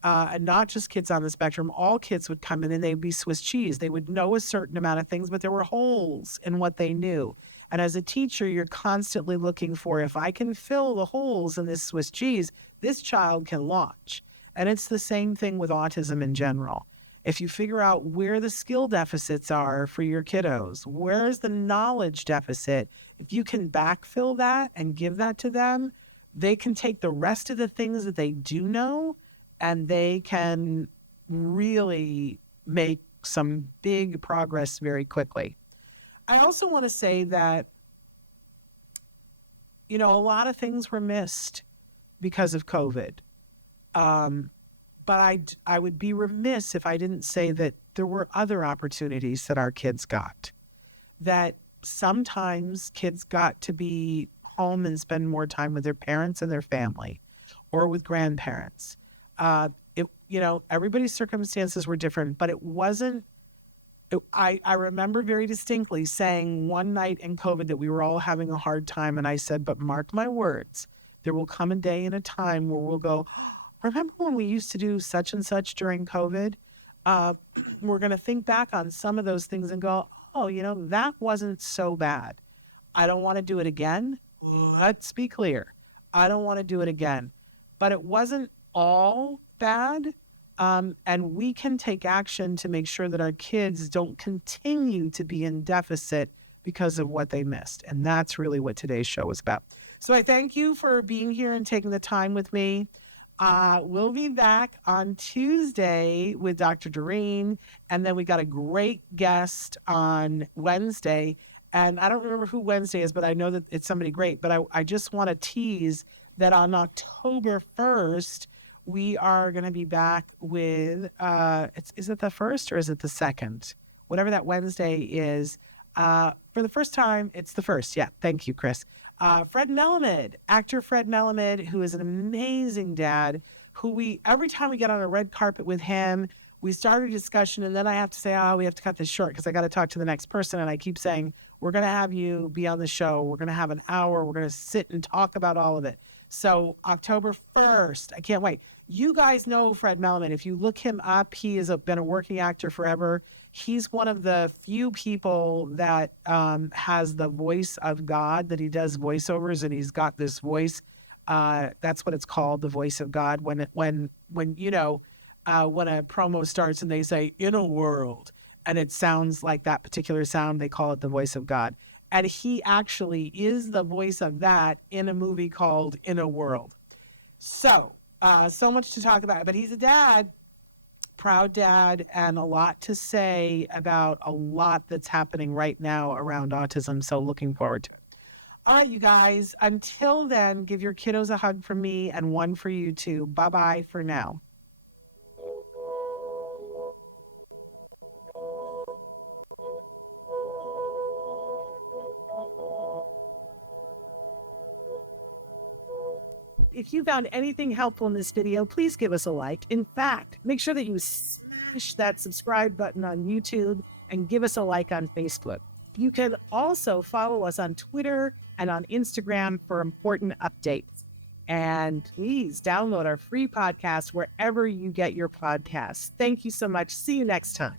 and not just kids on the spectrum, all kids would come in and they'd be Swiss cheese. They would know a certain amount of things, but there were holes in what they knew. And as a teacher, you're constantly looking for, if I can fill the holes in this Swiss cheese, this child can launch. And it's the same thing with autism in general. If you figure out where the skill deficits are for your kiddos, where's the knowledge deficit, if you can backfill that and give that to them, they can take the rest of the things that they do know and they can really make some big progress very quickly. I also want to say that, a lot of things were missed because of COVID. But I would be remiss if I didn't say that there were other opportunities that our kids got, that sometimes kids got to be home and spend more time with their parents and their family or with grandparents. Everybody's circumstances were different, but it wasn't. I remember very distinctly saying one night in COVID that we were all having a hard time. And I said, but mark my words, there will come a day and a time where we'll go, remember when we used to do such and such during COVID? We're going to think back on some of those things and go, oh, that wasn't so bad. I don't want to do it again. Let's be clear. I don't want to do it again. But it wasn't all bad. And we can take action to make sure that our kids don't continue to be in deficit because of what they missed. And that's really what today's show is about. So I thank you for being here and taking the time with me. We'll be back on Tuesday with Dr. Doreen. And then we got a great guest on Wednesday. And I don't remember who Wednesday is, but I know that it's somebody great. But I just want to tease that on October 1st, we are going to be back with, is it the 1st or is it the 2nd? Whatever that Wednesday is. For the first time, it's the 1st. Yeah, thank you, Chris. Fred Melamed, actor Fred Melamed, who is an amazing dad, who every time we get on a red carpet with him, we start a discussion and then I have to say, we have to cut this short because I got to talk to the next person. And I keep saying, we're going to have you be on the show. We're going to have an hour. We're going to sit and talk about all of it. So October 1st, I can't wait. You guys know Fred Melamed. If you look him up, he has been a working actor forever. He's one of the few people that has the voice of God, that he does voiceovers, and he's got this voice. That's what it's called, the voice of God. When a promo starts and they say "in a world," and it sounds like that particular sound, they call it the voice of God. And he actually is the voice of that in a movie called In a World. So much to talk about. But he's a dad, proud dad, and a lot to say about a lot that's happening right now around autism. So looking forward to it. All right, you guys. Until then, give your kiddos a hug from me and one for you too. Bye-bye for now. If you found anything helpful in this video, please give us a like. In fact, make sure that you smash that subscribe button on YouTube and give us a like on Facebook. You can also follow us on Twitter and on Instagram for important updates. And please download our free podcast wherever you get your podcasts. Thank you so much. See you next time.